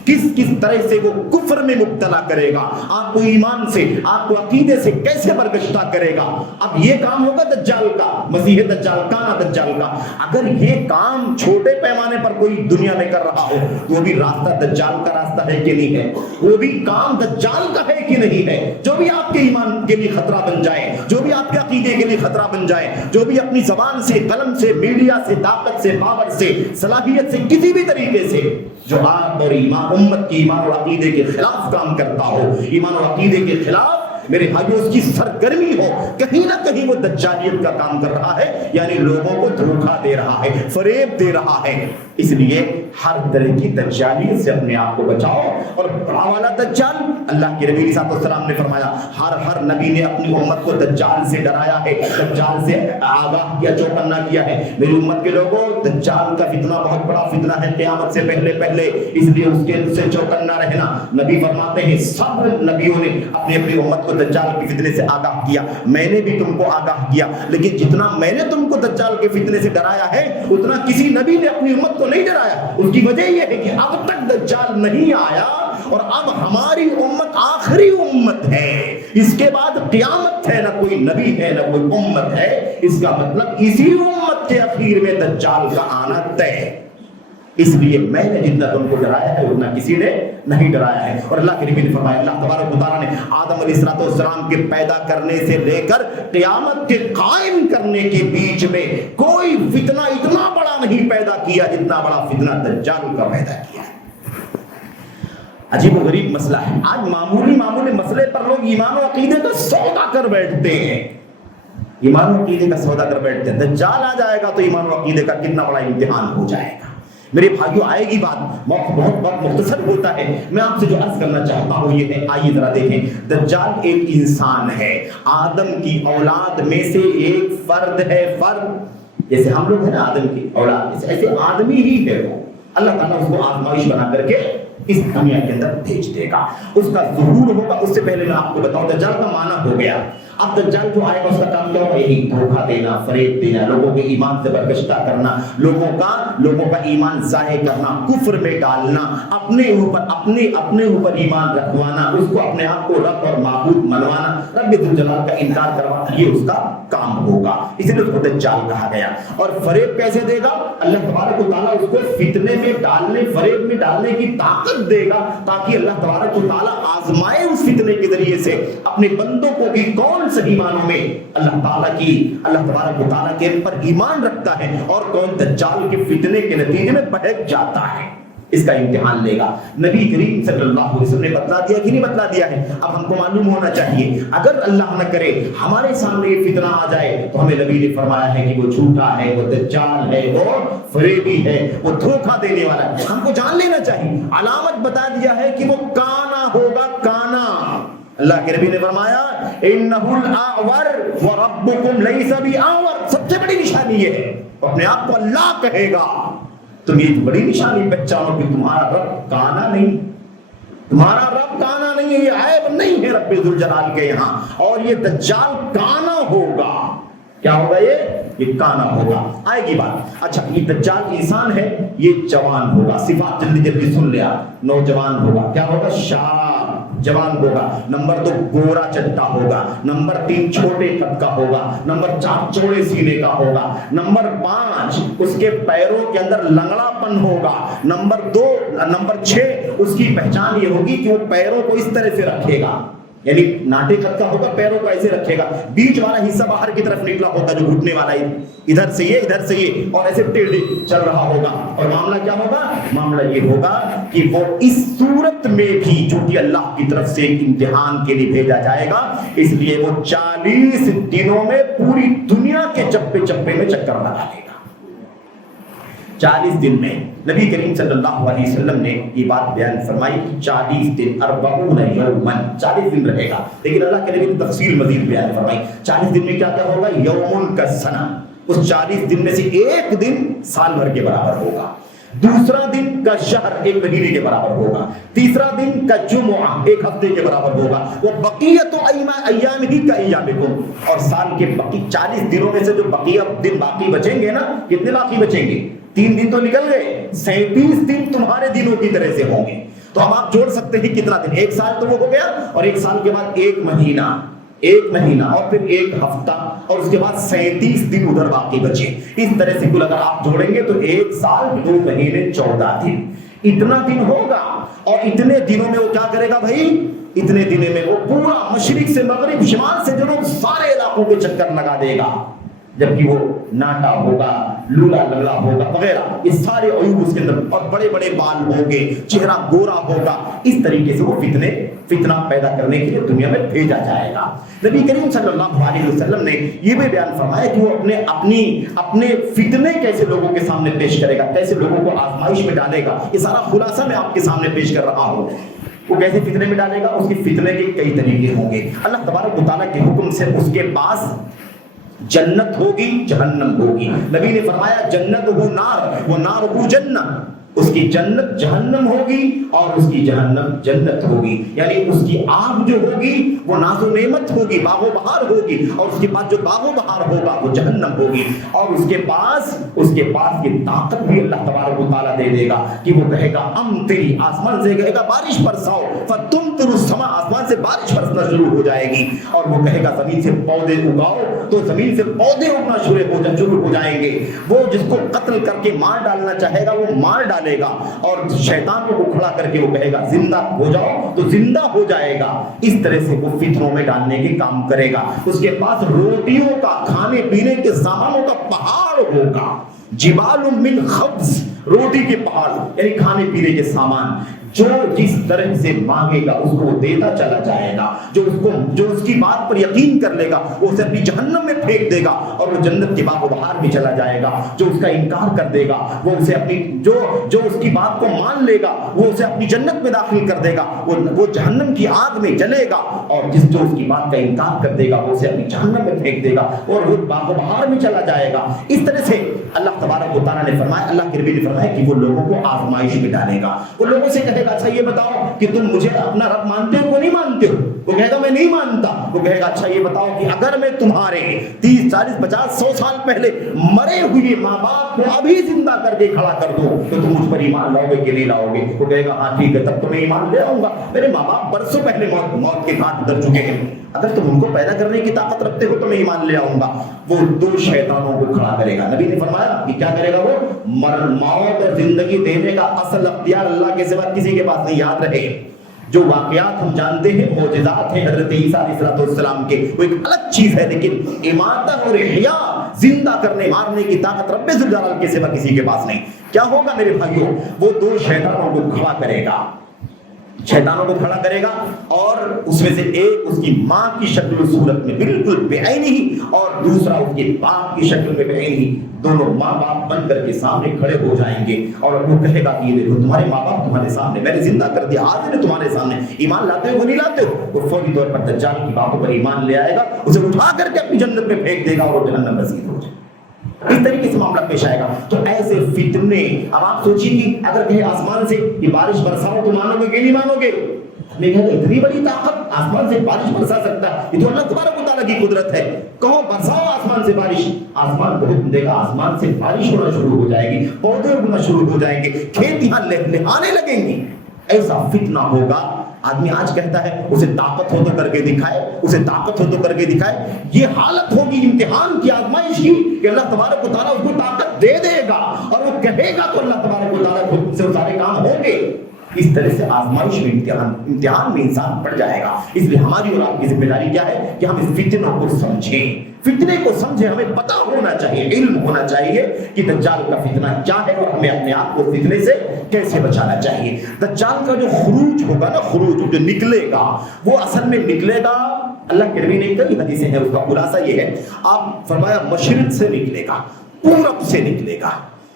کس کس طرح سے وہ کفر میں مبتلا کرے گا، آپ کو ایمان سے، آپ کو عقیدے سے کیسے برگشتہ کرے گا۔ اب یہ کام ہوگا دجال کا، مسیح دجال کا، نا دجال کا۔ اگر یہ کام چھوٹے پیمانے پر کوئی دنیا میں کر رہا ہو تو وہ بھی راستہ دجال کا راستہ ہے کہ نہیں ہے، وہ بھی کام دجال کا ہے کہ نہیں ہے۔ جو بھی آپ کے ایمان کے لیے خطرہ بن جائے، جو بھی آپ کے عقیدے کے لیے خطرہ بن جائے، جو بھی اپنی زبان سے، قلم سے، میڈیا سے، طاقت سے، پاور سے، صلاحیت سے، کسی بھی طریقے سے جو آپ اور ایمان، امت کی ایمان اور عقیدے کے خلاف کام کرتا ہو، ایمان اور عقیدے کے خلاف، میرے بھائیوں اس کی سرگرمی ہو، کہیں نہ کہیں وہ دجالیت کا کام کر رہا ہے، یعنی لوگوں کو دھوکہ دے رہا ہے، فریب دے رہا ہے۔ اس لیے ہر طرح کی دجالیت سے اپنے آپ کو بچاؤ. اور بڑا والا دجال، اللہ کے نبی صلی اللہ علیہ وسلم نے فرمایا ہر نبی نے اپنی امت کو دجال سے ڈرایا ہے، دجال سے آگاہ کیا، چوکنا کیا ہے. میری امت کے لوگوں، دجال کا فتنہ بہت بڑا فتنہ ہے قیامت سے پہلے، اس لیے اس کے سے چوکنا رہنا. نبی فرماتے ہیں سب نبیوں نے اپنی امت کو دجال کے فتنے سے آگاہ کیا. میں نے بھی تم کو آگاہ کیا، لیکن جتنا میں نے تم کو دجال کے فتنے سے ڈرایا ہے اتنا کسی نبی نے اپنی امت کو نہیں ڈرایا. اس کی وجہ یہ ہے کہ اب تک دجال نہیں آیا اور اب ہماری امت آخری امت ہے. اس کے بعد قیامت ہے، نہ کوئی نبی ہے نہ کوئی امت ہے. اس کا مطلب اسی امت کے اخیر میں دجال کا آنا طے ہے. اس لیے میں نے جتنا تم کو ڈرایا ہے اتنا کسی نے نہیں ڈرایا ہے. اور اللہ کے نبی نے فرمایا، اللہ تبارک و تعالیٰ نے آدم علیہ السلام کے پیدا کرنے سے لے کر قیامت کے قائم کرنے کے بیچ میں کوئی فتنہ اتنا بڑا نہیں پیدا کیا جتنا بڑا فتنہ دجال کا پیدا کیا ہے. عجیب و غریب مسئلہ ہے. آج معمولی مسئلے پر لوگ ایمان و عقیدے کا سودا کر بیٹھتے ہیں. ایمان و عقیدے کا سودا کر بیٹھتے ہیں. دجال آ جائے گا تو ایمان و عقیدے کا کتنا بڑا امتحان ہو جائے گا. میرے بھائیوں، آئے گی بات، بہت وقت مختصر ہوتا ہے. میں آپ سے جو عرض کرنا چاہتا ہوں یہ ہے، آئیے ذرا دیکھیں. دجال ایک انسان ہے، آدم کی اولاد میں سے ایک فرد ہے. فرد جیسے ہم لوگ ہیں نا آدم کی اولاد، ایسے آدمی ہی ہے وہ. اللہ تعالیٰ اس کو آزمائش بنا کر کے اس دنیا کے اندر بھیج دے گا. اس کا ظہور ہوگا. اس سے پہلے میں آپ کو بتاؤں دجال کا معنی ہو گیا. اب دجال جو آئے گا اس کا کام کیا ہوگا؟ یہی دھوکہ دینا، فریب دینا، لوگوں کے ایمان سے برگشتہ کرنا، لوگوں کا ایمان ضائع کرنا، کفر میں ڈالنا، اپنے اوپر ایمان رکھوانا، اس کو اپنے آپ کو رب اور معبود منوانا، رب ذوالجلال کا انکار کروانا، یہ اس کا کام ہوگا. اسی لیے اس کو دجال کہا گیا. اور فریب کیسے دے گا؟ اللہ تبارک و تعالیٰ اس کو فتنے میں ڈالنے، فریب میں ڈالنے کی طاقت دے گا تاکہ اللہ تبارک و تعالیٰ آزمائے اس فتنے کے ذریعے سے اپنے بندوں کو بھی کون صحیح معنوں میں اللہ تبارک و تعالیٰ کے پر ایمان رکھتا ہے اور کون دجال کے فتنے کے نتیجے میں بہک جاتا ہے. اس کا امتحان لے گا. نبی کریم صلی اللہ علیہ وسلم نے بتلا دیا کہ نہیں بتلا دیا ہے؟ اب ہم کو معلوم ہونا چاہیے. اگر اللہ نہ کرے ہمارے سامنے یہ فتنہ آ جائے تو ہمیں نبی نے فرمایا ہے کہ وہ جھوٹا ہے، وہ دجال ہے، وہ فریبی ہے، وہ دھوکہ دینے والا ہے. ہم کو جان لینا چاہیے. علامت بتا دیا ہے کہ وہ کانا ہوگا، کانا. اللہ کے نبی نے فرمایا انہ الاعور وربکم لیس باعور. سب سے بڑی نشانی یہ ہے، اپنے آپ کو اللہ کہے گا. تم یہ بڑی نشانی پہچانو کہ تمہارا رب کانا نہیں، تمہارا رب کانا نہیں ہے. یہ عیب نہیں ہے رب ذوالجلال کے یہاں. اور یہ دجال کانا ہوگا. کیا ہوگا؟ یہ کانا ہوگا. آئے گی بات. اچھا، یہ دجال انسان ہے، یہ جوان ہوگا. صفات جلدی سن لیا. نوجوان ہوگا. کیا ہوگا؟ شاب، جوان ہوگا. نمبر 2 گورا چٹا ہوگا. نمبر 3 چھوٹے قد کا ہوگا. نمبر 4 چوڑے سینے کا ہوگا. نمبر 5 اس کے پیروں کے اندر لنگڑا پن ہوگا. نمبر 6 اس کی پہچان یہ ہوگی کہ وہ پیروں کو اس طرح سے رکھے گا، یعنی ناٹے قد کا ہوگا، پیروں کو ایسے رکھے گا، بیچ والا حصہ باہر کی طرف نکلا ہوگا جو گھٹنے والا ہے، ادھر سے یہ اور ایسے ٹیڑھے چل رہا ہوگا. اور معاملہ کیا ہوگا؟ معاملہ یہ ہوگا کہ وہ اس صورت میں بھی جو کہ اللہ کی طرف سے ایک امتحان کے لیے بھیجا جائے گا، اس لیے وہ 40 دنوں میں پوری دنیا کے چپے چپے میں چکر لگا لے گا. 40 دن میں نبی کریم صلی اللہ علیہ وسلم نے یہ بات بیان فرمائی کہ 40 دن 40 یومن 40 دن رہے گا. لیکن اللہ کے نبی نے تفصیل مزید بیان فرمائی. 40 دن میں کیا کیا ہوگا؟ یومن کا سنہ، اس 40 دن میں سے ایک دن سال بھر کے برابر ہوگا. دوسرا دن کا شہر، ایک مہینے کے برابر ہوگا. تیسرا دن کا جمعہ، ایک ہفتے کے برابر ہوگا. وہ بقیت ایام ہی کا ایامکم، اور سال کے باقی 40 دنوں میں سے جو بقیہ دن باقی بچیں گے نا، کتنے باقی بچیں گے؟ 3 دن تو نکل گئے، 37 دن تمہارے دنوں کی طرح سے ہوں گے. تو اب آپ جوڑ سکتے ہیں کتنا دن؟ 1 سال تو وہ ہو گیا، اور 1 سال کے بعد 1 مہینہ اور پھر 1 ہفتہ، اور اس کے بعد 37 دن ادھر باقی بچے. اس طرح سے کل اگر آپ جوڑیں گے تو 1 سال 2 مہینے 14 دن، اتنا دن ہوگا. اور اتنے دنوں میں وہ کیا کرے گا بھائی؟ اتنے دنوں میں وہ پورا مشرق سے مغرب، شمال سے جنوب سارے علاقوں کے چکر لگا دے گا. جبکہ وہ ناٹا ہوگا، لولا لنگڑا ہوگا وغیرہ، یہ سارے عیوب اس کے اندر، اور بڑے بڑے بال ہوں گے، چہرہ گورا ہوگا. اس طریقے سے وہ فتنے فتنہ پیدا کرنے کے لیے دنیا میں بھیجا جائے گا۔ نبی کریم صلی اللہ علیہ وسلم نے یہ بھی بیان فرمایا کہ وہ اپنے فتنے کیسے لوگوں کے سامنے پیش کرے گا، کیسے لوگوں کو آزمائش میں ڈالے گا۔ یہ سارا خلاصہ میں آپ کے سامنے پیش کر رہا ہوں۔ وہ کیسے فتنے میں ڈالے گا، اس کی فتنے کے کئی طریقے ہوں گے۔ اللہ تبارک و تعالیٰ کے حکم سے اس کے پاس جنت ہوگی، جہنم ہوگی۔ نبی نے فرمایا جنت ہو نار و نار ہو جنت، اس کی جنت جہنم ہوگی اور اس کی جہنم جنت ہوگی، یعنی اس کی آگ جو ہوگی وہ ناز و نعمت ہوگی، باغ و بہار ہوگی، اور اس کے بعد جو باغ و بہار ہوگا وہ جہنم ہوگی، اور اس کے پاس کی طاقت بھی اللہ تبارک و تعالیٰ دے دے گا کہ وہ کہے گا امطری، آسمان سے کہے گا بارش برساؤ، فتمطر السماء، آسمان سے بارش برسنا شروع ہو جائے گی، اور وہ کہے گا زمین سے پودے اگاؤ، تو زمین سے پودے اگنا شروع ہو جائیں گے۔ وہ جس کو قتل کر کے مار ڈالنا چاہے گا وہ مار ڈالے گا، اور شیطان کو کھڑا کر کے وہ کہے گا زندہ ہو جاؤ تو زندہ ہو جائے گا۔ اس طرح سے وہ فتنوں میں ڈالنے کے کام کرے گا۔ اس کے پاس روٹیوں کا، کھانے پینے کے سامانوں کا پہاڑ ہوگا، جبال من خبز، روٹی کے پہاڑ یعنی کھانے پینے کے سامان، جو جس طرح سے مانگے گا اس کو وہ دیتا چلا جائے گا، جو اس کی بات پر یقین کر لے گا وہ اسے اپنی جہنم میں پھینک دے گا، اور وہ جنت کے باغ و بہار میں چلا جائے گا۔ جو اس کا انکار کر دے گا وہ اسے اپنی جو اس کی بات کو مان لے گا وہ اسے اپنی جنت میں داخل کر دے گا، وہ جہنم کی آگ میں جلے گا، اور جو اس کی بات کا انکار کر دے گا وہ اسے اپنی جہنم میں پھینک دے گا اور وہ باغ و بہار میں چلا جائے گا۔ اس طرح سے اللہ تبارک و تعالیٰ نے فرمایا، اللہ کے نبی نے فرمایا کہ وہ لوگوں کو آزمائش میں ڈالے گا۔ وہ لوگوں سے کہے گا اچھا یہ بتاؤ کہ تم مجھے اپنا رب مانتے ہو کہ نہیں مانتے ہو؟ وہ کہے گا میں نہیں مانتا۔ وہ کہے گا اچھا یہ بتاؤ کہ اگر میں تمہارے 30 40 50 100 سال پہلے مرے ہوئے ماں باپ کو ابھی زندہ کر کے کھڑا کر دو تو تم مجھ پر ایمان لاؤ گے کہ نہیں لاؤ گے؟ وہ کہے گا ہاں ٹھیک ہے تب تو میں ایمان لے آؤں گا، میرے ماں باپ برسوں پہلے موت کے گھاٹ اتر چکے ہیں، اگر تم ان کو پیدا کرنے کی طاقت رکھتے ہو تو میں ایمان لے آؤں گا۔ وہ 2 شیطانوں کو کھڑا کرے گا۔ نبی نے فرمایا کہ کیا کرے گا، وہ موت اور زندگی دینے کا اصل اختیار اللہ کے سوا کسی کے پاس نہیں۔ یاد رہے جو واقعات ہم جانتے ہیں معجزات ہیں حضرت عیسیٰ علیہ السلام کے، وہ ایک الگ چیز ہے، لیکن اماتہ اور احیاء، زندہ کرنے مارنے کی طاقت رب ذوالجلال کے سوا کسی کے پاس نہیں۔ کیا ہوگا میرے بھائیوں، وہ 2 شیطانوں کو کھڑا کرے گا، اور اس میں سے ایک اس کی ماں کی شکل و صورت میں بالکل بے عین ہی، اور دوسرا اس کے باپ کی شکل میں بے عین ہی، دونوں ماں باپ بن کر کے سامنے کھڑے ہو جائیں گے، اور وہ کہے گا کہ یہ دیکھو تمہارے ماں باپ تمہارے سامنے، میں نے زندہ کر دیا، حاضر ہے تمہارے سامنے، ایمان لاتے ہو نہیں لاتے ہو؟ وہ فوری طور پر دجال کی باتوں پر ایمان لے آئے گا، اسے اٹھا کر کے اپنی جنت میں پھینک دے گا اور وہ جہنم رسید ہو جائے۔ اس طریقے سے معاملہ پیش آئے گا۔ تو ایسے فتنے، اب آپ سوچیے کہ اگر کہیں آسمان سے یہ بارش برساؤ تو مانو گے کہ نہیں مانو گے؟ میں کہا اتنی بڑی طاقت آسمان سے بارش برسا سکتا ہے، یہ تو اللہ تبارک و تعالیٰ کی قدرت ہے، کہو برساؤ آسمان سے بارش، آسمان کو حکم دے گا، آسمان سے بارش ہونا شروع ہو جائے گی، پودے اگنا شروع ہو جائیں گے، کھیت یہاں لہلانے لگیں گے۔ ایسا فتنہ ہوگا، آدمی آج کہتا ہے اسے طاقت ہو تو کر کے دکھائے، اسے طاقت ہو تو کر کے دکھائے، یہ حالت ہوگی امتحان کی، آزمائش کی، کہ اللہ تبارک و تعالیٰ اس کو طاقت دے دے گا اور وہ کہے گا تو اللہ تبارک و تعالیٰ کے حکم سے وہ سارے کام ہوں گے۔ اس طرح سے آزمائش میں امتحان میں انسان پڑ جائے گا۔ اس لیے ہماری اور آپ کی ذمہ داری کیا ہے کہ ہم اس فتنوں کو سمجھیں، فتنے کو سمجھیں، ہمیں پتہ ہونا چاہیے، علم ہونا چاہیے کہ دجال کا فتنہ کیا ہے اور ہمیں اپنے آپ کو فتنے سے کیسے بچانا چاہیے۔ دجال کا جو خروج ہوگا نا، خروج جو نکلے گا، وہ اصل میں نکلے گا، اللہ کے نبی نے کئی حدیثیں ہیں، اس کا خلاصہ یہ ہے، آپ فرمایا مشرق سے نکلے گا، پورب سے نکلے گا،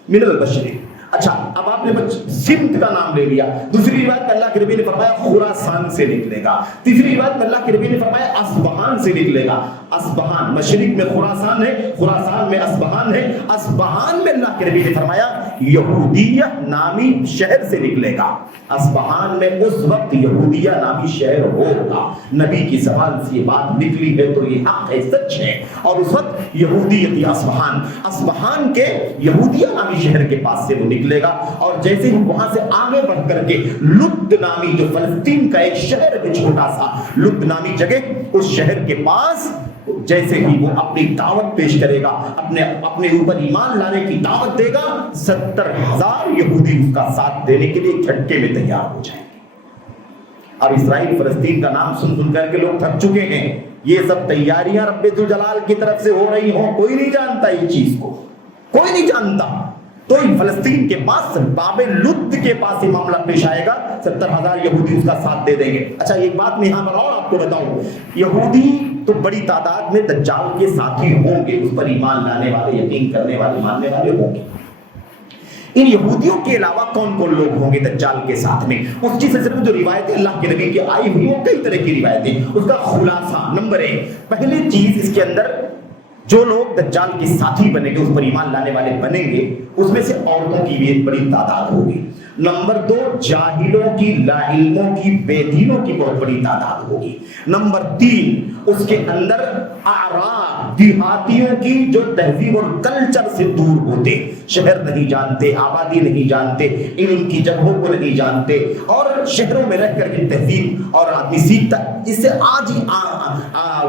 من المشرق۔ اچھا اب آپ نے سمت کا نام لے لیا، دوسری روایت میں اللہ کے نبی نے فرمایا خراسان سے نکلے گا، تیسری روایت میں اللہ کے نبی نے فرمایا اصبہان سے نکلے گا۔ اصبہان، مشرق میں خراسان ہے، خراسان میں اصبہان ہے، اصبہان میں اللہ کے نبی نے فرمایا یہودیہ نامی شہر سے نکلے گا۔ اصبہان میں اس وقت یہودیہ نامی شہر ہوگا، نبی کی زبان سے یہ بات نکلی ہے تو یہ حق ہے، سچ ہے، اور اس وقت یہودیت اصبہان، اصبہان کے یہودیہ نامی شہر کے پاس سے وہ نکلے گا، اور جیسے ہی وہاں سے آگے بڑھ کر کے لد نامی، جو فلسطین کا ایک شہر ہے چھوٹا سا، لد نامی جگہ، اس شہر کے پاس جیسے ہی وہ اپنی دعوت پیش کرے گا، اپنے اوپر ایمان لانے کی دعوت دے گا، 70,000 یہودی اس کا ساتھ دینے کے لیے جھٹکے میں تیار ہو جائیں گے۔ اب اسرائیل فلسطین کا نام سن کر کے لوگ تھک چکے ہیں، یہ سب تیاریاں رب ذوالجلال کی طرف سے ہو رہی ہوں، کوئی نہیں جانتا اس چیز کو، کوئی نہیں جانتا، تو فلسطین کے پاس باب لد کے پاس یہ معاملہ پیش آئے گا، 70,000 یہودی اس کا ساتھ دے دیں گے۔ اچھا ایک بات میں یہاں پر اور آپ کو بتاؤں، یہودی تو بڑی تعداد میں دجال کے ساتھی ہوں گے، اس پر ایمان لانے والے، یقین کرنے والے، ماننے والے ہوں گے۔ ان یہودیوں کے علاوہ کون کون لوگ ہوں گے دجال کے ساتھ میں؟ اس کی سلسلے میں جو روایتیں اللہ کے نبی کی آئی ہوئی ہیں کئی طرح کی روایتیں، اس کا خلاصہ نمبر 1، پہلی چیز اس کے اندر جو لوگ دجال کے ساتھی بنیں گے، اس پر ایمان لانے والے بنیں گے، اس میں سے عورتوں کی بھی ایک بڑی تعداد ہوگی۔ نمبر 2، جاہلوں کی، لا علموں کی، بے دینوں کی بہت بڑی تعداد ہوگی۔ نمبر 3، اس کے اندر اعراب، دیہاتیوں کی جو تہذیب اور کلچر سے دور ہوتے، شہر نہیں جانتے، آبادی نہیں جانتے، علم کی جگہوں کو نہیں جانتے، اور شہروں میں رہ کر کے تہذیب اور آدمی سیکھتا، اس سے آج ہی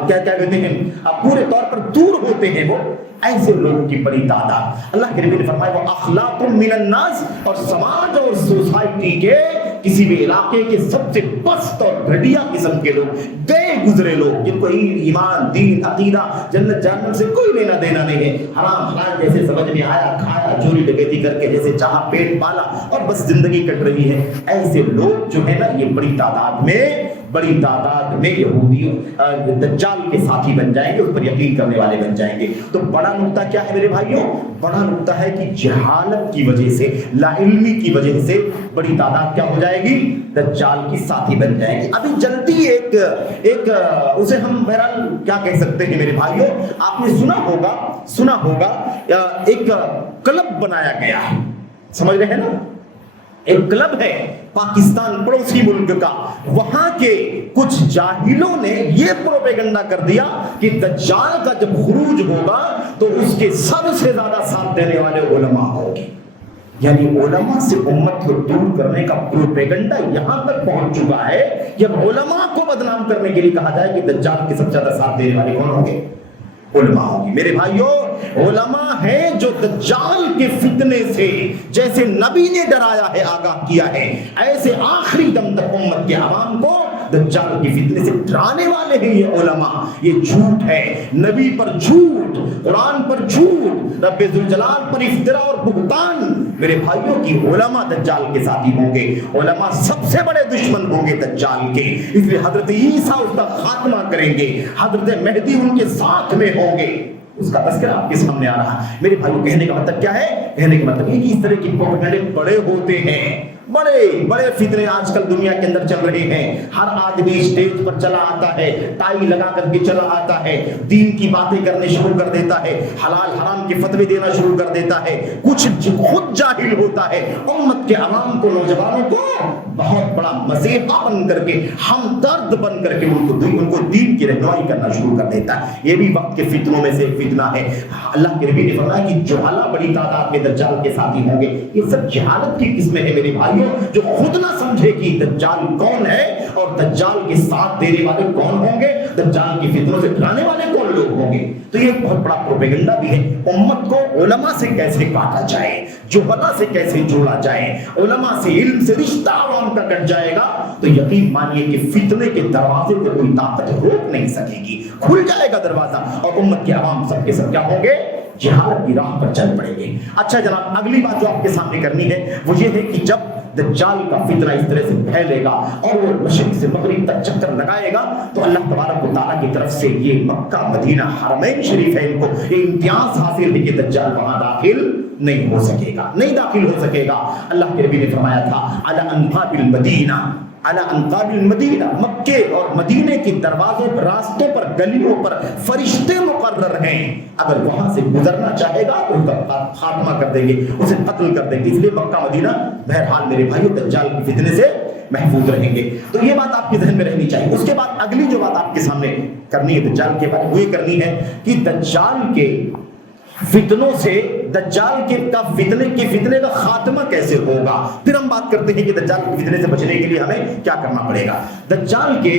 کیا کہتے ہیں پورے طور پر دور ہوتے ہیں، وہ ایسے لوگوں کی بڑی تعداد۔ اللہ کے نبی نے فرمایا وہ اخلاق من الناس، اور سماج اور سوسائٹی کے کسی بھی علاقے کے سب سے پست اور گھٹیا قسم کے لوگ، گئے گزرے لوگ، جن کو ایمان، دین، عقیدہ، جنت جہنم سے کوئی لینا دینا نہیں ہے، حرام حلال جیسے سمجھ میں آیا کھایا، چوری ڈکیتی کر کے جیسے چاہا پیٹ پالا اور بس زندگی کٹ رہی ہے، ایسے لوگ جو ہے نا یہ بڑی تعداد میں یہودیوں دجال کے ساتھی بن جائیں گے، اس پر یقین کرنے والے بن جائیں گے۔ تو بڑا نقطہ کیا ہے میرے بھائیوں؟ بڑا نقطہ ہے کہ جہالت کی وجہ سے، لا علمی کی وجہ سے بڑی تعداد کیا ہو جائے گی؟ دجال کی ساتھی بن جائیں گے۔ ابھی جلدی ایک اسے ہم بہرحال کیا کہہ سکتے ہیں میرے بھائیوں، آپ نے سنا ہوگا ایک کلب بنایا گیا ہے، سمجھ رہے ہیں نا؟ ایک کلب ہے پاکستان پڑوسی ملک کا، وہاں کے کچھ جاہلوں نے یہ پروپیگنڈا کر دیا کہ دجال کا جب خروج ہوگا تو اس کے سب سے زیادہ ساتھ دینے والے علماء ہوں گے۔ یعنی علماء سے امت کو دور کرنے کا پروپیگنڈا یہاں تک پہنچ چکا ہے کہ اب علماء کو بدنام کرنے کے لیے کہا جائے کہ دجال کے سب سے زیادہ ساتھ دینے والے کون ہوں گے؟ علماء ہوں گے۔ میرے بھائیوں، علماء ہیں جو دجال کے فتنے سے جیسے نبی نے ڈرایا ہے، آگاہ کیا ہے، ایسے آخری دم تک امت کے عوام کو دجال کے فتنے سے ڈرانے والے ہیں یہ علماء۔ یہ جھوٹ ہے، نبی پر جھوٹ، قرآن پر جھوٹ، رب ذوالجلال پر افتراء اور بہتان۔ میرے بھائیوں کی علماء دجال کے ساتھی ہوں گے، علماء سب سے بڑے دشمن ہوں گے دجال کے، اس لیے حضرت عیسیٰ اس کا خاتمہ کریں گے، حضرت مہدی ان کے ساتھ میں ہوں گے، اس کا تذکرہ آپ کے سامنے آ رہا ہے۔ میرے بھائیوں کہنے کا مطلب کیا ہے؟ کہنے کا مطلب یہ کہ اس طرح کی پروپیگنڈے بڑے ہوتے ہیں، بڑے فتنے آج کل دنیا کے اندر چل رہے ہیں۔ ہر آدمی اسٹیج پر چلا آتا ہے، ٹائی لگا کر کے چلا آتا ہے، دین کی باتیں کرنے شروع کر دیتا ہے، حلال حرام کے فتوے دینا شروع کر دیتا ہے، کچھ خود جاہل ہوتا ہے، امت کے عوام کو، نوجوانوں کو بہت بڑا مسیحا بن کر کے، ہمدرد بن کر کے ان کو دین کی رہنمائی کرنا شروع کر دیتا ہے۔ یہ بھی وقت کے فتنوں میں سے ایک فتنہ ہے۔ اللہ کے نبی نے فرمایا کہ جہالہ بڑی تعداد میں دجال کے ساتھی ہوں گے۔ یہ سب جہالت کی قسمیں ہیں میرے بھائیوں، جو خود نہ سمجھے کہ دجال کون ہے اور دجال کے ساتھ دینے والے کون ہوں گے، دجال کی فتنوں سے ڈرانے والے کون لوگ ہوں گے۔ تو یہ بہت بڑا پروپیگنڈا بھی ہے۔ امت کو علماء سے کیسے کاٹا جائے، جہلا سے کیسے جوڑا جائے، علماء سے، علم سے رشتہ عوام کا کٹ جائے گا، تو یقین مانیے کہ فتنے کے دروازے کو کوئی طاقت روک نہیں سکے گی، کھل جائے گا دروازہ، اور امت کے عوام سب کے سب کیا ہوں گے؟ جہالت کی راہ پر چل پڑیں گے۔ اچھا جناب، اگلی بات جو آپ کے سامنے کرنی ہے وہ یہ ہے کہ جب دجال کا فتنہ اس طرح سے پھیلے گا اور وہ مشرق سے مغرب تک چکر لگائے گا، تو اللہ تبارک و تعالیٰ کی طرف سے یہ مکہ مدینہ حرمین شریف ہے، ان کو یہ امتیاز حاصل ہے کہ دجال وہاں داخل نہیں ہو سکے گا، نہیں داخل ہو سکے گا۔ اللہ کے نبی نے فرمایا تھا علی انقاب المدینہ، علی انقاب المدینہ، مکے اور مدینے کے دروازوں پر، راستوں پر، گلیوں پر فرشتے مقرر ہیں، اگر وہاں سے گزرنا چاہے گا تو اس کا خاتمہ کر دیں گے، اسے قتل کر دیں گے۔ اس لیے مکہ مدینہ بہرحال میرے بھائیو دجال کے فتنے سے محفوظ رہیں گے۔ تو یہ بات آپ کے ذہن میں رہنی چاہیے۔ اس کے بعد اگلی جو بات آپ کے سامنے کرنی ہے دجال کے بارے میں، وہ یہ کرنی ہے کہ دجال کے فتنوں سے، دجال کے فتنے کا خاتمہ کیسے ہوگا۔ پھر ہم بات کرتے ہیں کہ دجال کے فتنے سے بچنے کے لیے ہمیں کیا کرنا پڑے گا۔ دجال کے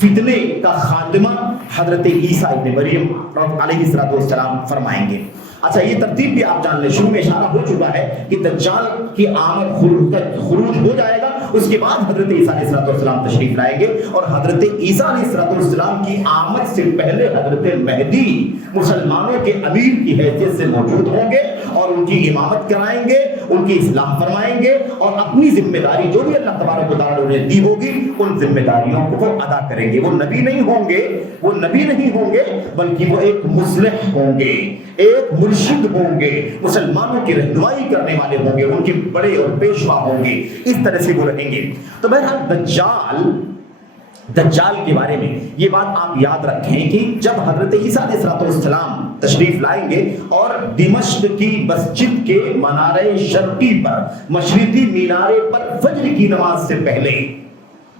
فتنے کا خاتمہ حضرت عیسیٰ ابن مریم علیہ السلام فرمائیں گے۔ اچھا یہ ترتیب بھی آپ جان لیں، شروع میں اشارہ ہو چکا ہے کہ دجال کی آمد خروج ہو جائے گا اس کے بعد حضرت عیسیٰ علیہ السلام تشریف لائیں گے اور حضرت عیسیٰ علیہ السلام کی آمد سے پہلے حضرت مہدی مسلمانوں کے امیر کی حیثیت سے موجود ہوں گے اور ان کی امامت کرائیں گے، ان کی اصلاح فرمائیں گے اور اپنی ذمہ داری جو بھی اللہ تبارک و تعالیٰ نے دی ہوگی ان ذمہ داریوں کو وہ ادا کریں گے۔ وہ نبی نہیں ہوں گے، وہ نبی نہیں ہوں گے، بلکہ وہ ایک مصلح ہوں گے، ایک مرشد ہوں گے، مسلمانوں کی رہنمائی کرنے والے ہوں گے، ان کے بڑے اور پیشوا ہوں گے، اس طرح سے وہ رہیں گے۔ تو بہرحال دجال کے بارے میں یہ بات آپ یاد رکھیں کہ جب حضرت عیسیٰ علیہ السلام تشریف لائیں گے اور دمشق کی مسجد کے منارے شرقی پر، مشرقی مینارے پر فجر کی نماز سے پہلے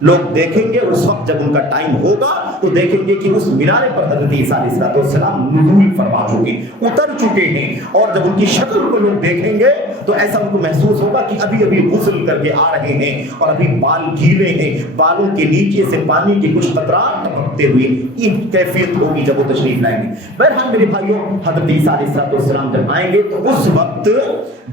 لوگ دیکھیں گے، اس وقت جب ان کا ٹائم ہوگا تو دیکھیں گے کہ اس مینارے پر حضرت عیسیٰ علیہ السلام نزول فرما چکے، اتر چکے ہیں، اور جب ان کی شکل کو لوگ دیکھیں گے تو ایسا ان کو محسوس ہوگا کہ ابھی ابھی غسل کر کے آ رہے ہیں اور ابھی بال گیلے ہیں، بالوں کے نیچے سے پانی کے کچھ قطرات ٹپکتے ہوئے، یہ کیفیت ہوگی جب وہ تشریف لائیں گے۔ بہرحال میرے بھائیوں، حضرت عیسیٰ علیہ السلام جب آئیں گے تو اس وقت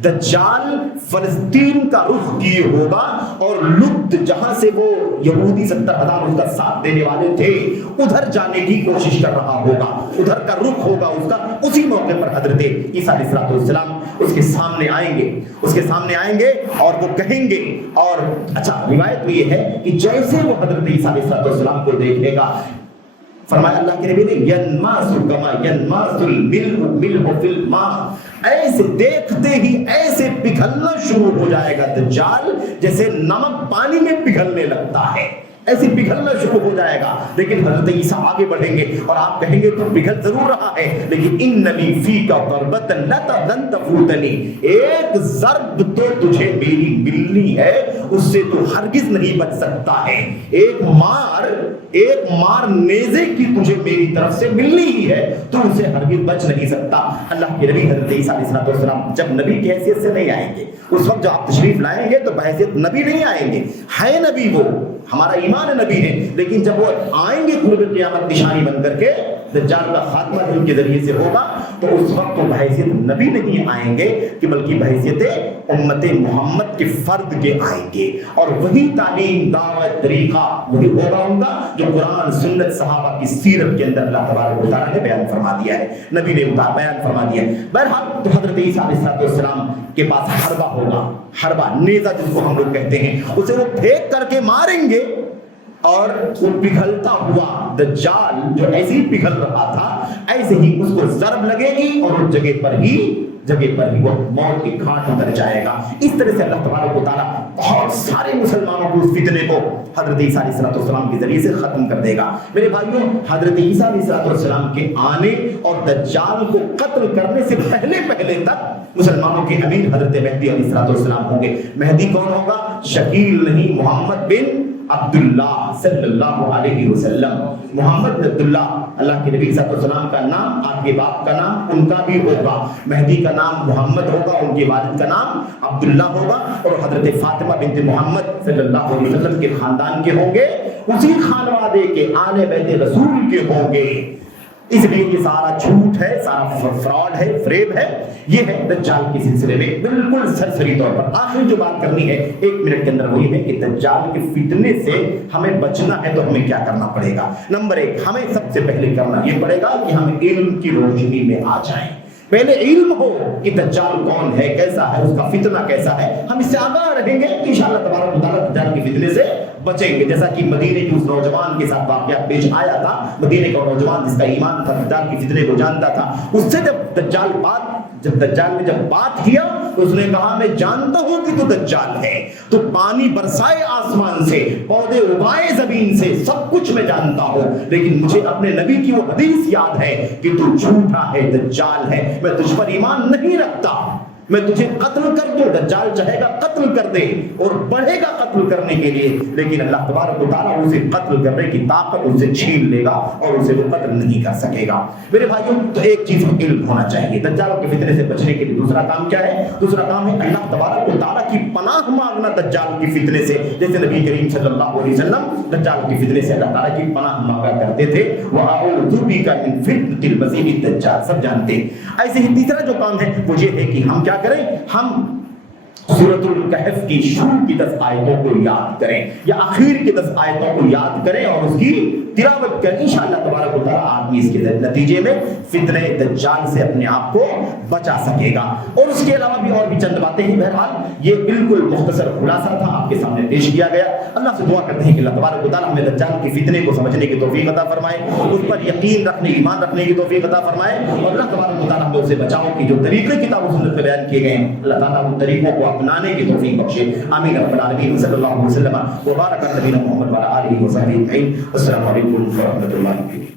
دجال فلسطین کا رخ کیے ہوگا اور لد جہاں سے وہ یہودی 70,000 اس کا ساتھ دینے والے تھے ادھر جانے کی کوشش کر رہا ہوگا، ادھر کا رخ ہوگا اس کا۔ اسی موقع پر حضرت عیسیٰ علیہ السلام اس کے سامنے آئیں گے اور وہ کہیں گے، اور اچھا روایت میں یہ ہے کہ جیسے وہ حضرت عیسیٰ علیہ السلام کو دیکھے گا، فرمایا اللہ کے نبی نے ینماس کما ینماس الملح فی الماء، ایسے دیکھتے ہی ایسے پگھلنا شروع ہو جائے گا دجال جیسے نمک پانی میں پگھلنے لگتا ہے، ایسے پگھلنا شروع ہو جائے گا۔ لیکن حضرت عیسیٰ آگے بڑھیں گے اور آپ کہیں گے تو پگھل ضرور رہا ہے، لیکن اننی فیک ضربۃ لن تفوتنی، ایک ضرب تو تجھے میری ملنی ہے، اس سے تو ہرگز نہیں بچ سکتا ہے، ایک مار نیزے کی تجھے میری طرف سے ملنی ہی ہے، تو اسے ہرگز بچ نہیں سکتا۔ اللہ کے نبی حضرت عیسیٰ علیہ السلام جب نبی کی حیثیت سے نہیں آئیں گے، اس وقت جب آپ تشریف لائیں گے تو بحیثیت نبی نہیں آئیں گے، ہے نبی، وہ ہمارا ایمان نبی ہے، لیکن جب وہ آئیں گے قرب قیامت نشانی بن کر کے، دجال کا خاتمہ ان کے ذریعے سے ہوگا، تو اس وقت وہ بحیثیت نبی نہیں آئیں گے کہ بلکہ بحیثیت امت محمد کے فرد کے آئیں گے، اور وہی تعلیم، دعوت، طریقہ وہی ہوگا ان کا جو قرآن، سنت، صحابہ کی سیرت کے اندر اللہ تبارک و تعالیٰ نے بیان فرما دیا ہے، نبی نے بیان فرما دیا ہے۔ بہرحال تو حضرت عیسیٰ علیہ السلام کے پاس حربہ ہوگا، حربہ نیزہ جس کو ہم لوگ کہتے ہیں، اسے وہ پھینک کر کے ماریں گے اور وہ پگھلتا ہوا دجال جو ایسے ہی پگھل رہا تھا ایسے ہی اس کو ضرب لگے گی اور اس جگہ پر ہی وہ موت کی گھاٹ اتر جائے گا۔ اس طرح سے اللہ تبارک و تعالیٰ بہت سارے مسلمانوں کو اس فتنے کو حضرت عیسیٰ علیہ السلام کے ذریعے سے ختم کر دے گا۔ میرے بھائیوں، حضرت عیسیٰ علیہ السلام کے آنے اور دجال کو قتل کرنے سے پہلے تک مسلمانوں کے امیر حضرت مہدی علیہ السلام ہوں گے۔ مہدی کون ہوگا؟ شکیل نہیں، محمد بن عبداللہ صلی اللہ علیہ وسلم، محمد عبداللہ، اللہ کے نبی صلی اللہ علیہ وسلم کا نام، آپ کے باپ کا نام ان کا بھی ہوگا، مہدی کا نام محمد ہوگا، ان کے والد کا نام عبداللہ ہوگا، اور حضرت فاطمہ بنت محمد صلی اللہ علیہ وسلم کے خاندان کے ہوں گے، اسی خانوادے کے، آل بیت رسول کے ہوں گے۔ اس لیے یہ سارا جھوٹ ہے، سارا فراڈ ہے، فریب ہے، یہ ہے دجال کے سلسلے میں بالکل سرسری طور پر۔ آخری جو بات کرنی ہے 1 منٹ کے اندر وہ یہ ہے کہ دجال کے فتنے سے ہمیں بچنا ہے تو ہمیں کیا کرنا پڑے گا۔ نمبر 1، ہمیں سب سے پہلے کرنا یہ پڑے گا کہ ہم علم کی روشنی میں آ جائیں۔ پہلے علم ہو کہ دجال کون ہے، کیسا ہے، اس کا فتنہ کیسا ہے، ہم اس سے آگاہ رہیں گے کہ انشاءاللہ تبارک و تعالیٰ دجال کے فتنے سے بچیں گے۔ جیسا کہ مدینے کے اس نوجوان کے ساتھ واقعہ پیش آیا تھا، مدینے کا نوجوان جس کا ایمان تھا، دجال کے فتنے کو جانتا تھا، اس سے جب دجال نے بات کیا تو اس نے کہا میں جانتا ہوں کہ تو دجال ہے، تو پانی برسائے آسمان سے، پودے اگائے زمین سے، سب کچھ میں جانتا ہوں، لیکن مجھے اپنے نبی کی وہ حدیث یاد ہے کہ تو جھوٹا ہے، دجال ہے، میں تجھ پر ایمان نہیں رکھتا، میں تجھے قتل کر دوں۔ دجال چاہے گا قتل کر دے اور بڑھے گا قتل کرنے کے لیے، لیکن اللہ تبارک و تعالیٰ اسے قتل کرنے کی طاقت اسے چھین لے گا اور اسے وہ قتل نہیں کر سکے گا۔ میرے بھائیوں، تو ایک چیز علم ہونا چاہیے دجال کے فتنے سے بچنے کے لیے۔ دوسرا کام کیا ہے؟ دوسرا کام ہے اللہ تبارک و تعالیٰ کی پناہ مانگنا دجال کے فتنے سے، جیسے نبی کریم صلی اللہ علیہ وسلم دجال کے فتنے سے اللہ تعالیٰ کی پناہ مانگا کرتے تھے، وَأَعُوذُ بِكَ مِن فِتْنَةِ الْمَسِيحِ الدَّجَّالِ، سب جانتے ہیں۔ ایسے ہی تیسرا جو کام ہے وہ یہ ہے کہ ہم کیا کریں، ہم سورۃ الکہف کی شروع کی 10 آیتوں کو یاد کریں یا آخر کی 10 آیتوں کو یاد کریں اور اس کی تلاوت کریں، انشاءاللہ تبارک و تعالیٰ آدمی اس کے نتیجے میں فتنہ دجال سے اپنے آپ کو بچا سکے گا۔ اور اس کے علاوہ بھی اور بھی چند باتیں ہیں، بہرحال یہ بالکل مختصر خلاصہ تھا، آپ کے سامنے پیش کیا گیا۔ اللہ سے دعا کرتے ہیں کہ اللہ تبارک و تعالیٰ ہمیں دجال کے فتنے کو سمجھنے کی توفیق عطا فرمائے، اس پر یقین رکھنے ایمان رکھنے کی توفیق عطا فرمائے، اور اللہ تبارک و تعالیٰ ہمیں اسے بچاؤ کی جو طریقے کتاب و سنت میں بیان کیے گئے ہیں اللہ تعالیٰ ان طریقوں کو اپنانے کی توفیق بخشے، آمین رب العالمین۔ صلی اللہ علیہ وسلم وبارک علی نبینا محمد وعلی آلہ وصحبہ اجمعین۔ السلام علیکم ورحمۃ اللہ وبرکاتہ۔